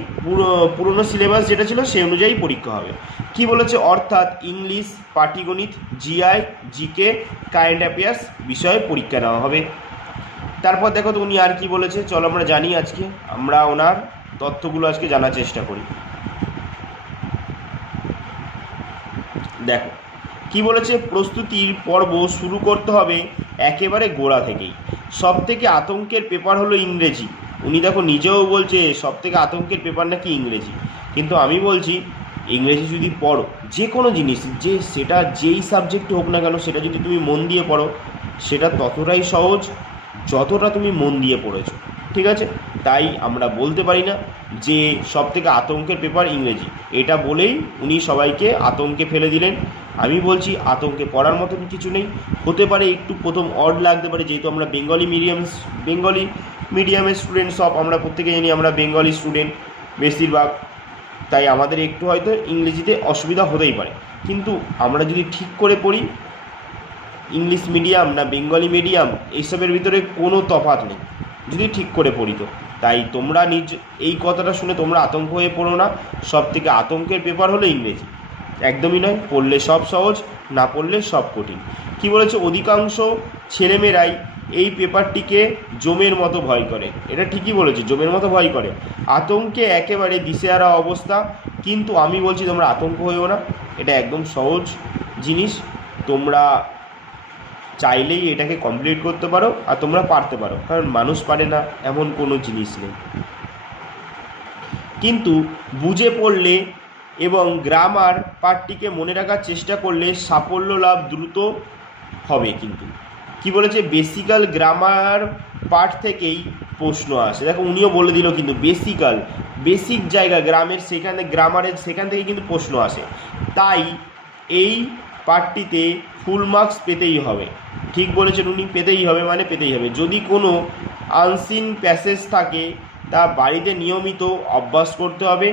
পুরনো সিলেবাস যেটা ছিল সেই অনুযায়ী পরীক্ষা হবে। কি বলেছে, অর্থাৎ ইংলিশ, পাটিগণিত, জিআই, জিকে, কারেন্ট অ্যাফেয়ার্স বিষয়ে পরীক্ষা নেওয়া হবে। তারপর দেখো তো উনি আর কি বলেছে, চলো আমরা জানি। আজকে আমরা ওনার তথ্যগুলো আজকে জানার চেষ্টা করি। দেখো কি বলেছে, প্রস্তুতির পর্ব শুরু করতে হবে একেবারে গোড়া থেকেই। সব থেকে আতঙ্কের পেপার হলো ইংরেজি। উনি দেখো নিজেও বলছে সব থেকে আতঙ্কের পেপার নাকি ইংরেজি, কিন্তু আমি বলছি ইংরেজি যদি পড়ো, যে কোনো জিনিস, যে সেটা যেই সাবজেক্ট হোক না কেন, সেটা যদি তুমি মন দিয়ে পড়ো সেটা ততটাই সহজ যতটা তুমি মন দিয়ে পড়েছো, ঠিক আছে? তাই আমরা বলতে পারি না যে সব থেকে আতঙ্কের পেপার ইংরেজি, এটা বলেই উনি সবাইকে আতঙ্কে ফেলে দিলেন। আমি বলছি আতঙ্কে পড়ার মতন কিছু নেই। হতে পারে একটু প্রথম অড লাগতে পারে, যেহেতু আমরা বেঙ্গলি মিডিয়ামের স্টুডেন্ট, সব আমরা প্রত্যেকে জানি আমরা বেঙ্গলি স্টুডেন্ট বেশিরভাগ, তাই আমাদের একটু হয়তো ইংরেজিতে অসুবিধা হতেই পারে। কিন্তু আমরা যদি ঠিক করে পড়ি, ইংলিশ মিডিয়াম না বেঙ্গলি মিডিয়াম এইসবের ভিতরে কোনো তফাৎ নেই যদি ঠিক করে পড়ি তো। তাই তোমরা এই কথাটা শুনে তোমরা আতঙ্ক হয়ে পড়ো না। সব থেকে আতঙ্কের পেপার হলো ইংরেজি, একদমই নয়। পড়লে সব সহজ, না পড়লে সব কঠিন। কি বলেছে, অধিকাংশ ছেলেমেয়েরাই এই পেপারটিকে জমের মতো ভয় করে। এটা ঠিকই বলেছে, জমের মতো ভয় করে, আতঙ্কে একেবারে দিশেহারা অবস্থা। কিন্তু আমি বলছি তোমরা আতঙ্ক হয়েও না, এটা একদম সহজ জিনিস। তোমরা চাইলেই এটাকে কমপ্লিট করতে পারো, আর তোমরা পারতে পারো, কারণ মানুষ পারে না এমন কোনো জিনিস নেই। কিন্তু বুঝে পড়লে এবং গ্রামার পার্টটিকে মনে রাখার চেষ্টা করলে সাফল্য লাভ দ্রুত হবে। কিন্তু কি বলেছে, বেসিক্যাল গ্রামার পার্ট থেকেই প্রশ্ন আসে। দেখো উনিও বলে দিল, কিন্তু বেসিক জায়গা গ্রামের, সেখানে গ্রামারের সেখান থেকে কিন্তু প্রশ্ন আসে। তাই এই পার্টটিতে ফুল মার্কস পেতেই হবে। ঠিক বলেছেন উনি, পেতেই হবে, মানে পেতেই হবে। যদি কোনো আনসিন প্যাসেজ থাকে তা বাড়িতে নিয়মিত অভ্যাস করতে হবে।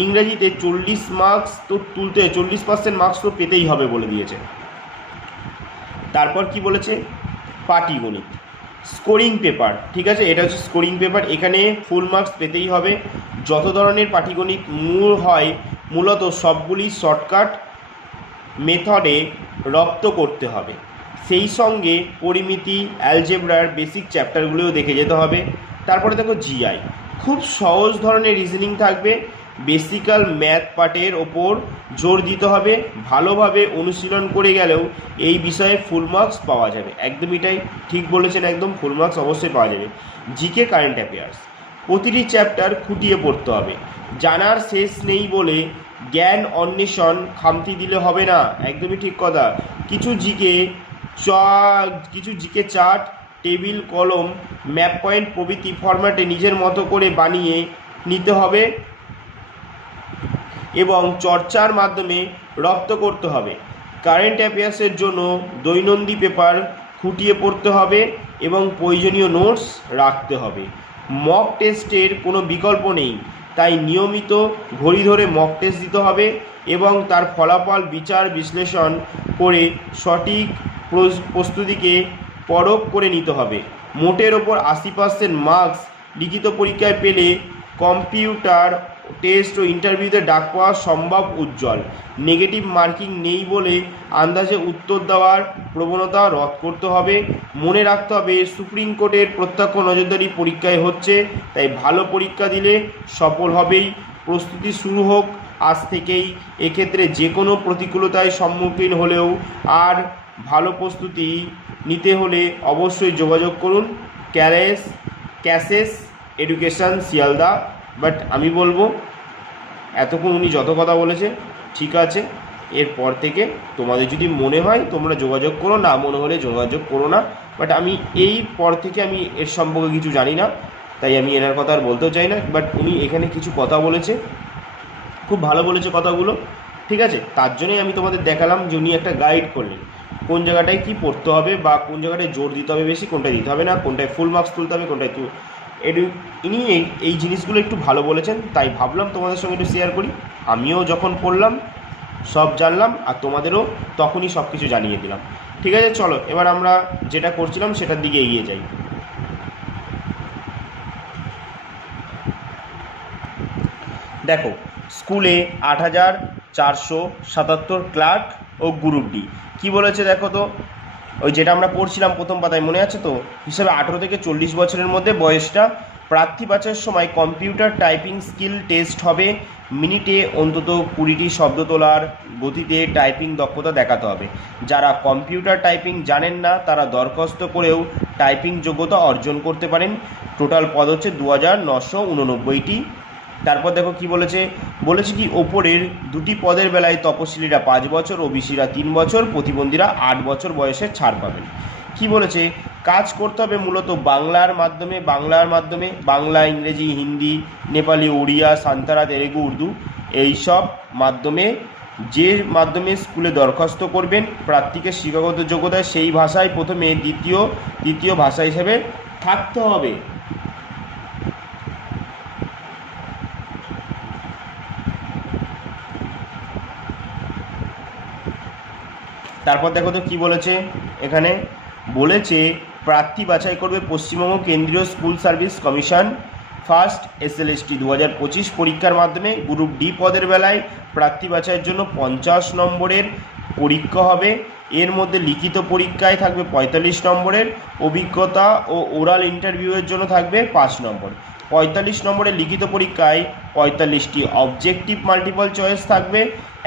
ইংরেজিতে 40 মার্কস তো তুলতে, 40% মার্কস তো পেতেই হবে বলে দিয়েছে। তারপর কি বলেছে, পাটিগণিত স্কোরিং পেপার, ঠিক আছে, এটা হচ্ছে স্কোরিং পেপার। এখানে ফুল মার্কস পেতেই হবে। যত ধরনের পাটিগণিত মূলত সবগুলি শর্টকাট মেথডে রপ্ত করতে হবে। সেই সঙ্গে পরিমিতি, অ্যালজেব্রার বেসিক চ্যাপ্টারগুলোও দেখে যেতে হবে। তারপরে দেখো জিআই, খুব সহজ ধরনের রিজনিং থাকবে। বেসিক্যাল ম্যাথ পার্টের ওপর জোর দিতে হবে। ভালোভাবে অনুশীলন করে গেলেও এই বিষয়ে ফুল মার্কস পাওয়া যাবে। একদম এটাই ঠিক বলেছেন, একদম ফুল মার্কস অবশ্যই পাওয়া যাবে। জিকে, কারেন্ট অ্যাফেয়ার্স, প্রতিটি চ্যাপ্টার খুঁটিয়ে পড়তে হবে। জানার শেষ নেই বলে জ্ঞান অন্বেষণ খামতি দিলে হবে না, একদমই ঠিক কথা। কিছু জিকে চার্ট, টেবিল, কলম, ম্যাপ পয়েন্ট প্রভৃতি ফরম্যাটে নিজের মতো করে বানিয়ে নিতে হবে এবং চর্চার মাধ্যমে রপ্ত করতে হবে। কারেন্ট অ্যাফেয়ার্সের জন্য দৈনন্দিন পেপার খুঁটিয়ে পড়তে হবে এবং প্রয়োজনীয় নোটস রাখতে হবে। মক টেস্টের কোনো বিকল্প নেই, তাই নিয়মিত ঘড়ি ধরে মক টেস্ট দিতে হবে এবং তার ফলাফল বিচার বিশ্লেষণ করে সঠিক প্রস্তুতিকে পরখ করে নিতে হবে। মোটের ওপর 80% মার্কস লিখিত পরীক্ষায় পেলে কম্পিউটার টেস্ট ও ইন্টারভিউতে ডাক পাওয়া সম্ভব উজ্জ্বল। নেগেটিভ মার্কিং নেই বলে আন্দাজে উত্তর দেওয়ার প্রবণতা রদ করতে হবে। মনে রাখতে হবে সুপ্রিম কোর্টের প্রত্যক্ষ নজরদারি পরীক্ষায় হচ্ছে, তাই ভালো পরীক্ষা দিলে সফল হবেই। প্রস্তুতি শুরু হোক আজ থেকেই। এক্ষেত্রে যে কোনো প্রতিকূলতায় সম্মুখীন হলেও আর ভালো প্রস্তুতি নিতে হলে অবশ্যই যোগাযোগ করুন ক্যাসেস এডুকেশন শিয়ালদা। বাট আমি বলবো এতক্ষণ উনি যত কথা বলেছে ঠিক আছে, এরপর থেকে তোমাদের যদি মনে হয় তোমরা যোগাযোগ করো, না মনে হলে যোগাযোগ করো না। বাট আমি এই পর থেকে আমি এর সম্পর্কে কিছু জানি না, তাই আমি এনার কথা আর বলতেও চাই না, বাট উনি এখানে কিছু কথা বলেছে, খুব ভালো বলেছে কথাগুলো, ঠিক আছে। তার জন্যই আমি তোমাদের দেখালাম যে উনি একটা গাইড করলেন কোন জায়গাটায় কী পড়তে হবে বা কোন জায়গাটায় জোর দিতে হবে বেশি, কোনটায় দিতে হবে না, কোনটায় ফুল মার্কস তুলতে হবে, কোনটায় ইনি এই জিনিসগুলো একটু ভালো বলেছেন, তাই ভাবলাম তোমাদের সঙ্গে একটু শেয়ার করি। আমিও যখন পড়লাম সব জানলাম, আর তোমাদেরও তখনই সব কিছু জানিয়ে দিলাম। ঠিক আছে, চলো এবার আমরা যেটা করছিলাম সেটার দিকে এগিয়ে যাই। দেখো, স্কুলে 8,477 ক্লার্ক ও গ্রুপ ডি কী বলেছে দেখো তো, ওই যেটা আমরা পড়ছিলাম প্রথম পাতায়, মনে আছে তো, হিসাবে 18 থেকে 40 বছরের মধ্যে বয়সটা। প্রার্থী বাছাইয়ের সময় কম্পিউটার টাইপিং স্কিল টেস্ট হবে, মিনিটে অন্তত 20টি শব্দ তোলার গতিতে টাইপিং দক্ষতা দেখাতে হবে। যারা কম্পিউটার টাইপিং জানেন না তারা দরখাস্ত করেও টাইপিং যোগ্যতা অর্জন করতে পারেন। টোটাল পদ হচ্ছে 2,989টি। তারপর দেখো কি বলেছে, কি ওপরের দুটি পদের বেলায় তপশিলীরা 5 বছর, ওবিসিরা 3 বছর, প্রতিবন্ধীরা 8 বছর বয়সে ছাড় পাবেন। কি বলেছে, কাজ করতে হবে মূলত বাংলার মাধ্যমে, বাংলা, ইংরেজি, হিন্দি, নেপালি, ওড়িয়া, সান্তারা, তেলেগু, উর্দু, এইসব মাধ্যমে। যে মাধ্যমে স্কুলে দরখাস্ত করবেন প্রার্থীকে শিক্ষাগত যোগ্যতায় সেই ভাষায় প্রথমে, দ্বিতীয় ভাষা হিসেবে থাকতে হবে। তারপর দেখো তো কী বলেছে, এখানে বলেছে প্রার্থী বাছাই করবে পশ্চিমবঙ্গ কেন্দ্রীয় school service commission. First SLST 2025 পরীক্ষার মাধ্যমে গ্রুপ ডি পদের বেলায় প্রার্থী বাছাইয়ের জন্য 50 নম্বরের পরীক্ষা হবে। এর মধ্যে লিখিত পরীক্ষায় থাকবে 45 নম্বরের, অভিজ্ঞতা ও ওরাল ইন্টারভিউয়ের জন্য থাকবে 5 নম্বর। 45 নম্বরের লিখিত পরীক্ষায় 45টি অবজেক্টিভ মাল্টিপল চয়েস থাকবে।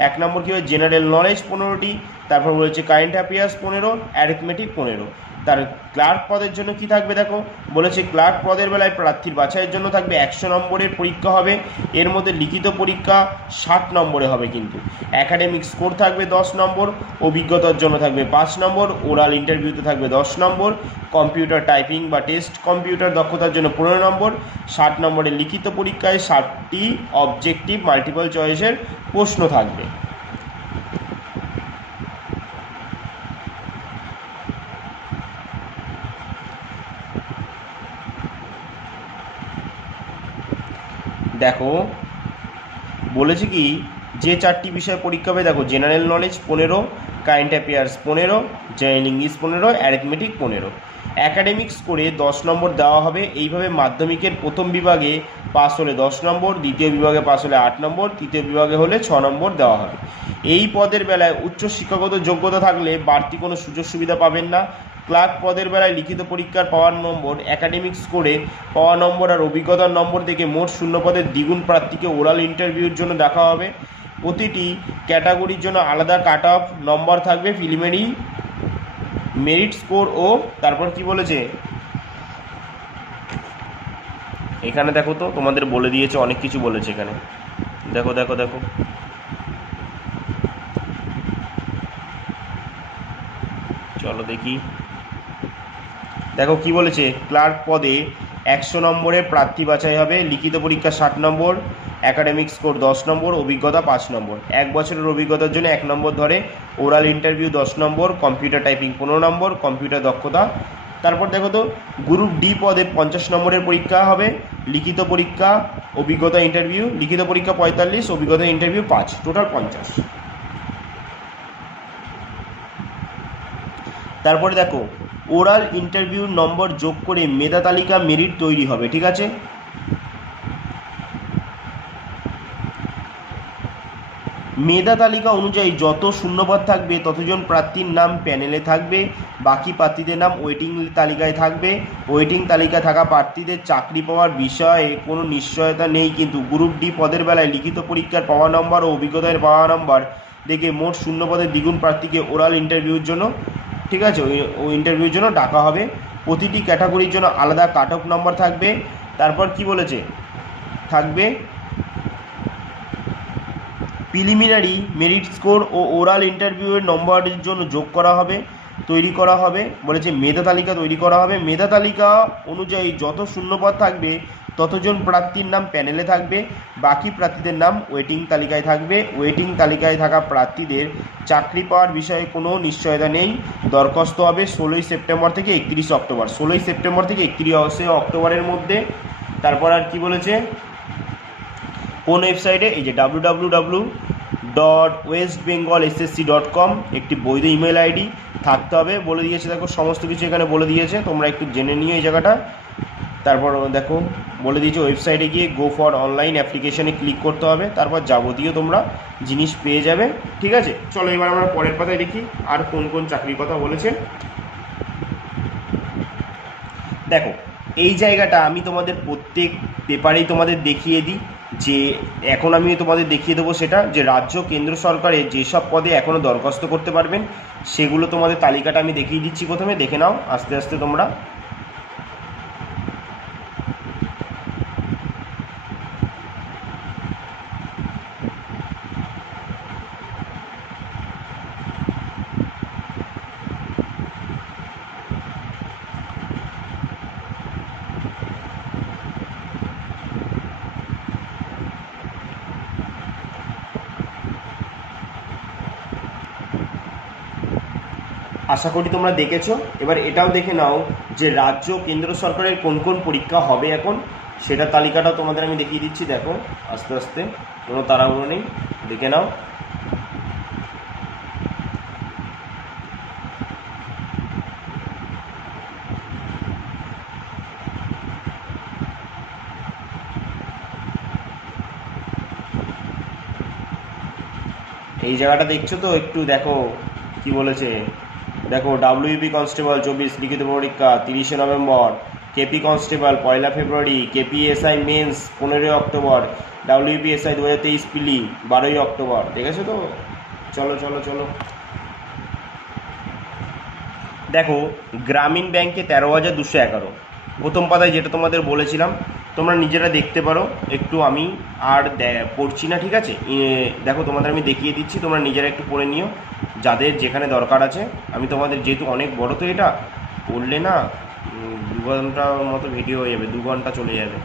1 নম্বর কী হবে, জেনারেল নলেজ 15টি, তারপর বলেছে কারেন্ট অ্যাফেয়ার্স 15, অ্যারিথমেটিক 15। তার ক্লার্ক পদের জন্য কি থাকবে দেখো, বলেছে ক্লার্ক পদের বেলায় প্রার্থীর বাছাইয়ের জন্য থাকবে 100 নম্বরের পরীক্ষা হবে। এর মধ্যে লিখিত পরীক্ষা 60 নম্বরে হবে কিন্তু। অ্যাকাডেমিক স্কোর থাকবে 10 নম্বর, অভিজ্ঞতার জন্য থাকবে 5 নম্বর, ওরাল ইন্টারভিউতে থাকবে 10 নম্বর, কম্পিউটার টাইপিং বা টেস্ট কম্পিউটার দক্ষতার জন্য 15 নম্বর। 60 নম্বরের লিখিত পরীক্ষায় 60টি অবজেক্টিভ মাল্টিপল চয়েসের প্রশ্ন থাকবে। দেখো বলেছে কি, যে 4টি বিষয় পরীক্ষা হবে দেখো, general knowledge 15, current affairs 15, general English 15, arithmetic 15। Academics করে 10 নম্বর দেওয়া হবে। এইভাবে মাধ্যমিকের প্রথম বিভাগে পাস হলে 10 নম্বর, দ্বিতীয় বিভাগে পাস হলে 8 নম্বর, তৃতীয় বিভাগে হলে 6 নম্বর দেওয়া হবে। এই পদের বেলায় উচ্চ শিক্ষাগত যোগ্যতা থাকলে বাড়তি কোনো সুযোগ সুবিধা পাবেন না। ক্লার্ক পদের বেলায় লিখিত পরীক্ষার পাওয়ার নম্বর, অ্যাকাডেমিক্স করে পাওয়া নম্বর আর অভিজ্ঞতার নম্বর থেকে মোট শূন্য পদের দ্বিগুণ প্রার্থীকে ওরাল ইন্টারভিউর জন্য দেখা হবে। প্রতিটি ক্যাটাগরির জন্য আলাদা কাট অফ নম্বর থাকবে, প্রিলিমিনারি, মেরিট স্কোর ও তারপর কি বলেছে এখানে দেখো তো, তোমাদের বলে দিয়েছে, অনেক কিছু বলেছে এখানে। দেখো দেখো দেখো চলো দেখি, দেখো কি বলেছে, ক্লার্ক পদে 100 নম্বরের প্রার্থী বাছাই হবে। লিখিত পরীক্ষা 60 নম্বর, অ্যাকাডেমিক স্কোর 10 নম্বর, অভিজ্ঞতা 5 নম্বর। 1 বছরের অভিজ্ঞতার জন্য 1 নম্বর ধরে, ওরাল ইন্টারভিউ 10 নম্বর, কম্পিউটার টাইপিং 15 নম্বর, কম্পিউটার দক্ষতা। তারপর দেখো তো, গ্রুপ ডি পদে 50 নম্বরের পরীক্ষা হবে। লিখিত পরীক্ষা, অভিজ্ঞতা ইন্টারভিউ, লিখিত পরীক্ষা 45, অভিজ্ঞতা ইন্টারভিউ 5, টোটাল 50। তারপরে দেখো, ওরাল ইন্টারভিউ নম্বর যোগ করে মেধা তালিকা মেরিট তৈরি হবে, ঠিক আছে। মেধা তালিকা অনুযায়ী যত শূন্যপদ থাকবে ততজন প্রার্থীর নাম প্যানেলে থাকবে, বাকি প্রার্থীদের নাম ওয়েটিং তালিকায় থাকবে। ওয়েটিং তালিকায় থাকা প্রার্থীদের চাকরি পাওয়ার বিষয়ে কোনো নিশ্চয়তা নেই, কিন্তু গ্রুপ ডি পদের বেলায় লিখিত পরীক্ষার পাওয়া নম্বর ও অভিজ্ঞতার পাওয়া নম্বর দেখে মোট শূন্যপদের দ্বিগুণ প্রার্থীকে ওরাল ইন্টারভিউর জন্য, ঠিক আছে, ওই ইন্টারভিউর জন্য ডাকা হবে। প্রতিটি ক্যাটাগরির জন্য আলাদা কাট অফ নম্বর থাকবে। তারপর কি বলেছে, থাকবে প্রিলিমিনারি, মেরিট স্কোর ও ওরাল ইন্টারভিউয়ের নম্বরের জন্য যোগ করা হবে। তৈরি করা হবে, বলেছে মেধা তালিকা তৈরি করা হবে। মেধা তালিকা অনুযায়ী যত শূন্যপদ থাকবে ততজন প্রার্থীর নাম প্যানেলে থাকবে, বাকি প্রার্থীদের নাম ওয়েটিং তালিকায় থাকবে। ওয়েটিং তালিকায় থাকা প্রার্থীদের চাকরি পাওয়ার বিষয়ে কোনো নিশ্চয়তা নেই। দরখাস্ত হবে 16ই সেপ্টেম্বর থেকে 31 অক্টোবর, 16ই সেপ্টেম্বর থেকে 31 অক্টোবরের মধ্যে। তারপর আর কি বলেছে, কোন ওয়েবসাইটে, এই যে www.westbengalssc.com একটি বৈধ ইমেল আইডি থাকতে হবে বলে দিয়েছে। দেখো সমস্ত কিছু এখানে বলে দিয়েছে, তোমরা একটু জেনে নিও এই জায়গাটা। তারপর দেখো বলে দিয়েছে ওয়েবসাইটে গিয়ে গো ফর অনলাইন অ্যাপ্লিকেশানে ক্লিক করতে হবে, তারপর যাবতীয় তোমরা জিনিস পেয়ে যাবে। ঠিক আছে, চলো এবার আমরা পরের পাতায় দেখি আর কোন কোন চাকরির কথা বলেছে। দেখো এই জায়গাটা আমি তোমাদের প্রত্যেক পেপারেই তোমাদের দেখিয়ে দিই, যে এখন আমি তোমাদের দেখিয়ে দেবো সেটা, যে রাজ্য কেন্দ্র সরকারের যেসব পদে এখনও দরখাস্ত করতে পারবেন সেগুলো তোমাদের তালিকাটা আমি দেখিয়ে দিচ্ছি। প্রথমে দেখে নাও আস্তে আস্তে তোমরা। আশা করি তোমরা দেখেছো। এবার এটাও দেখে নাও যে রাজ্য কেন্দ্র সরকারের কোন কোন পরীক্ষা হবে এখন, সেটা তালিকাটা তোমাদের আমি দেখিয়ে দিচ্ছি। দেখো আস্তে আস্তে, কোনো তাড়াহুড়ো নেই, দেখে নাও। এই জায়গাটা দেখছো তো, একটু দেখো কি বলেছে। দেখো WP কনস্টেবল 24 লিখিত পরীক্ষা 30শে November, KP constable 1 February, KPSI mains 15 October, WPSI 2023 পিলি 12 অক্টোবর। দেখেছো তো, চলো চলো চলো। দেখো গ্রামীণ ব্যাংকে 13,211, প্রথম পাতায় যেটা তোমাদের বলেছিলাম তোমরা নিজেরা দেখতে পারো। একটু আমি আর পড়ছি না, ঠিক আছে। দেখো তোমাদের আমি দেখিয়ে দিচ্ছি, তোমরা নিজেরা একটু পড়ে নিও যাদের যেখানে দরকার আছে। আমি তোমাদের, যেহেতু অনেক বড় তো এটা পড়লে না 2 ঘন্টার মতো ভিডিও হয়ে যাবে, 2 ঘন্টা চলে যাবে,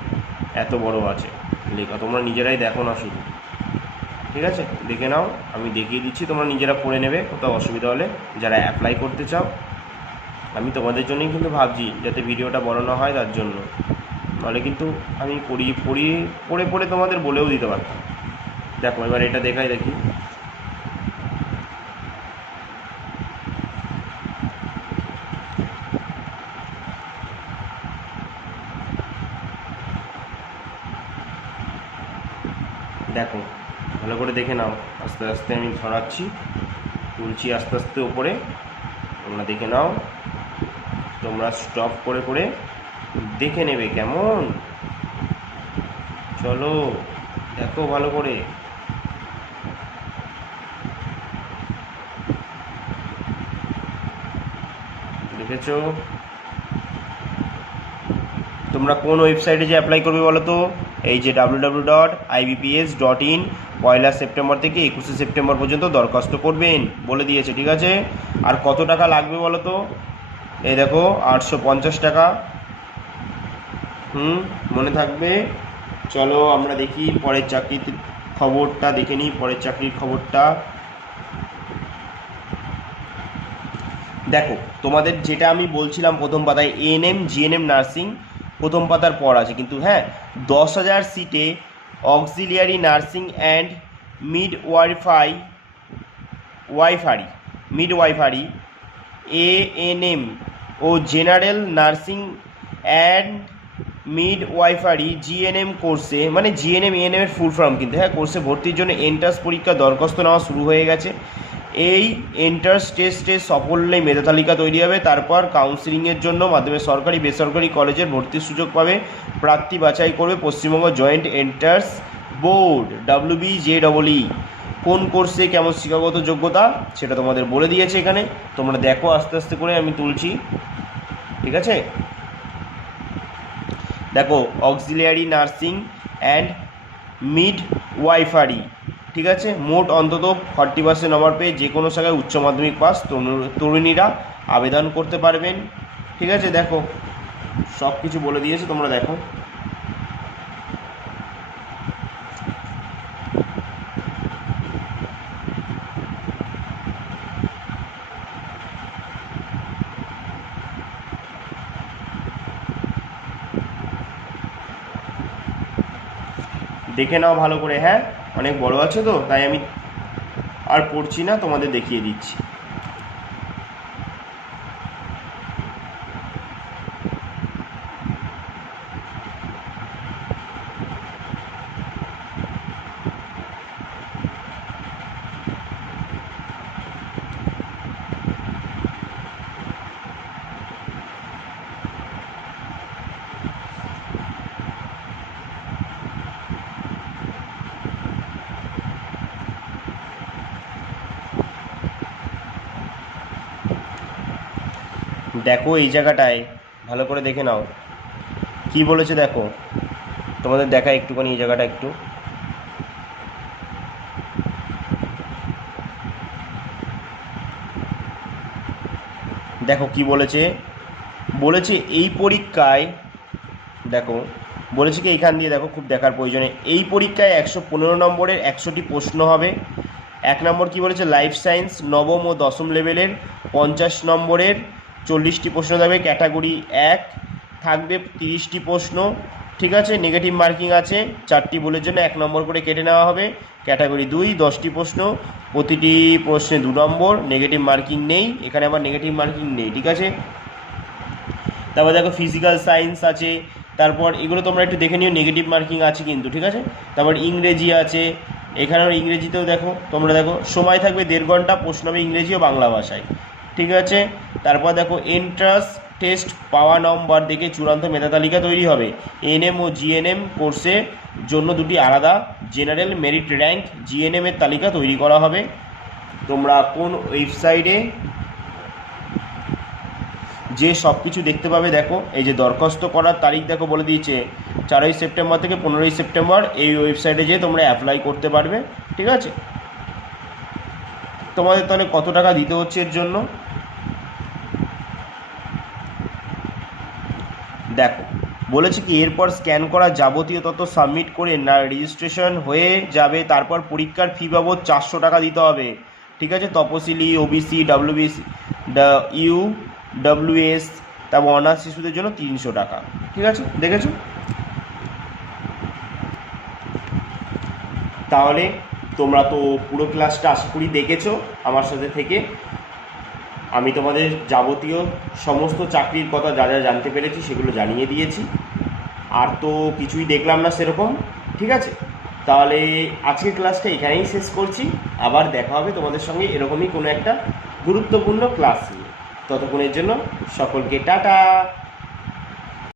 এত বড় আছে লেখা। তোমরা নিজেরাই দেখো না শুধু, ঠিক আছে, দেখে নাও। আমি দেখিয়ে দিচ্ছি, তোমরা নিজেরা পড়ে নেবে, কোথাও অসুবিধা হলে যারা অ্যাপ্লাই করতে চাও। আমি তোমাদের জন্যই কিন্তু ভাবছি যাতে ভিডিওটা বড় না হয়, তার জন্য। নাহলে কিন্তু আমি পড়ে পড়ে তোমাদের বলেও দিতে পারতাম। দেখো এবার এটা দেখাই, দেখি। দেখো ভালো করে দেখে নাও, আস্তে আস্তে আমি ছড়াচ্ছি, তুলছি আস্তে আস্তে ওপরে, তোমরা দেখে নাও। তোমরা স্টপ করে করে দেখে নেবে, কেমন? চলো দেখো ভালো করে। দেখেছো? তোমরা কোন ওয়েবসাইটে যে অ্যাপ্লাই করবে বলো তো? এই যে www.ibps.in 1 সেপ্টেম্বর থেকে 21 সেপ্টেম্বর পর্যন্ত দরখাস্ত করবেন বলে দিয়েছে, ঠিক আছে। আর কত টাকা লাগবে বলো তো? এই দেখো 850 টাকা। মনে থাকবে। চলো আমরা দেখি পরের চাকরির খবরটা, দেখে নিই পরের চাকরির খবরটা। দেখো তোমাদের যেটা আমি বলছিলাম প্রথম পাতায়, ANM GNM নার্সিং প্রথম পাতার পর আছে কিন্তু, হ্যাঁ, 10,000 সিটে auxiliary nursing and midwifery ANM ও general nursing and midwifery GNM কোর্সে, মানে GNM ANM এর ফুল ফর্ম কিন্তু, হ্যাঁ, কোর্সে ভর্তির জন্য এন্ট্রান্স পরীক্ষা দরখাস্ত নেওয়া শুরু হয়ে গেছে। এই এন্ট্রান্স টেস্টে সাফল্যে মেধা তালিকা তৈরি হবে, তারপর কাউন্সিলিংয়ের জন্য মাধ্যমে সরকারি বেসরকারি কলেজের ভর্তির সুযোগ পাবে। প্রার্থী বাছাই করবে Paschimbanga joint entrance board WBJEE। কোন কোর্সে কেমন শিক্ষাগত যোগ্যতা সেটা তোমাদের বলে দিয়েছে এখানে, তোমরা দেখো আস্তে আস্তে করে আমি তুলছি, ঠিক আছে। দেখো অক্সিলিয়ারি নার্সিং অ্যান্ড মিডওয়াইফারি ঠিক আছে, মোট অন্তত 40% নম্বর পেয়ে যে কোনো জায়গায় উচ্চ মাধ্যমিক পাস তরুণীরা আবেদন করতে পারবেন। ঠিক আছে, দেখো সব কিছু বলে দিয়েছে, তোমরা দেখো। দেখে নাও ভালো করে, হ্যাঁ অনেক বড় আছে তো তাই আমি আর পড়ছি না, তোমাদের দেখিয়ে দিচ্ছি। দেখো এই জায়গাটায় ভালো করে দেখে নাও কি বলেছে, দেখো তোমাদের দেখা একটুখানি এই জায়গাটা একটু দেখো কি বলেছে। বলেছে এই পরীক্ষায়, দেখো বলেছে কি এইখান দিয়ে দেখো, খুব দেখার প্রয়োজনে, এই পরীক্ষায় 115 নম্বরের 100টি প্রশ্ন হবে। 1 নম্বর কি বলেছে, লাইফ সায়েন্স নবম ও দশম লেভেলের 50 নম্বরের 40টি প্রশ্ন দেবে। ক্যাটাগরি 1 থাকবে 30টি প্রশ্ন। ঠিক আছে, নেগেটিভ মার্কিং আছে 4টি ভুলের জন্য 1 নম্বর করে কেটে নেওয়া হবে। ক্যাটাগরি 2 10টি প্রশ্ন, প্রতিটি প্রশ্নে 2 নম্বর, নেগেটিভ মার্কিং নেই এখানে, আবার নেগেটিভ মার্কিং নেই। ঠিক আছে, তারপর দেখো ফিজিক্যাল সায়েন্স আছে, তারপর এগুলো তোমরা একটু দেখে নিও, নেগেটিভ মার্কিং আছে কিন্তু। ঠিক আছে, তারপর ইংরেজি আছে, এখানেও ইংরেজিতেও দেখো, তোমরা দেখো সময় থাকবে 1.5 ঘন্টা, প্রশ্ন হবে ইংরেজি ও বাংলা ভাষায়। ঠিক আছে, তারপর দেখো এন্ট্রান্স টেস্ট পাওয়া নম্বর দেখে চূড়ান্ত মেধা তালিকা তৈরি হবে। এনএম ও জিএনএম কোর্সের জন্য 2টি আলাদা জেনারেল মেরিট র্যাঙ্ক জিএনএম এর তালিকা তৈরি করা হবে। তোমরা কোন ওয়েবসাইটে যে সব কিছু দেখতে পাবে, দেখো এই যে দরখাস্ত করার তারিখ দেখো বলে দিয়েছে 4ই সেপ্টেম্বর থেকে 15ই সেপ্টেম্বর, এই ওয়েবসাইটে যেয়ে তোমরা অ্যাপ্লাই করতে পারবে। ঠিক আছে, তোমাদের তাহলে কত টাকা দিতে হচ্ছে এর জন্য দেখো। বলেছে কি এরপর স্ক্যান করা যাবতীয় তথ্য সাবমিট করে না রেজিস্ট্রেশন হয়ে যাবে, তারপর পরীক্ষার ফি বাবদ 400 টাকা দিতে হবে। ঠিক আছে, তপশিলি, ওবিসি, ডাব্লিউবিসি, ডব্লিউএস, তারপর অনার্স শিশুদের জন্য 300 টাকা। ঠিক আছে, দেখেছো? তাহলে তোমরা তো পুরো ক্লাসটা আশা করি দেখেছো আমার সাথে থেকে। আমি তোমাদের যাবতীয় সমস্ত চাকরির কথা যা যা জানতে পেরেছি সেগুলো জানিয়ে দিয়েছি, আর তো কিছুই দেখলাম না সেরকম। ঠিক আছে, তাহলে আজকের ক্লাসটা এখানেই শেষ করছি, আবার দেখা হবে তোমাদের সঙ্গে এরকমই কোনো একটা গুরুত্বপূর্ণ ক্লাস নিয়ে। ততক্ষণের জন্য সকলকে টাটা।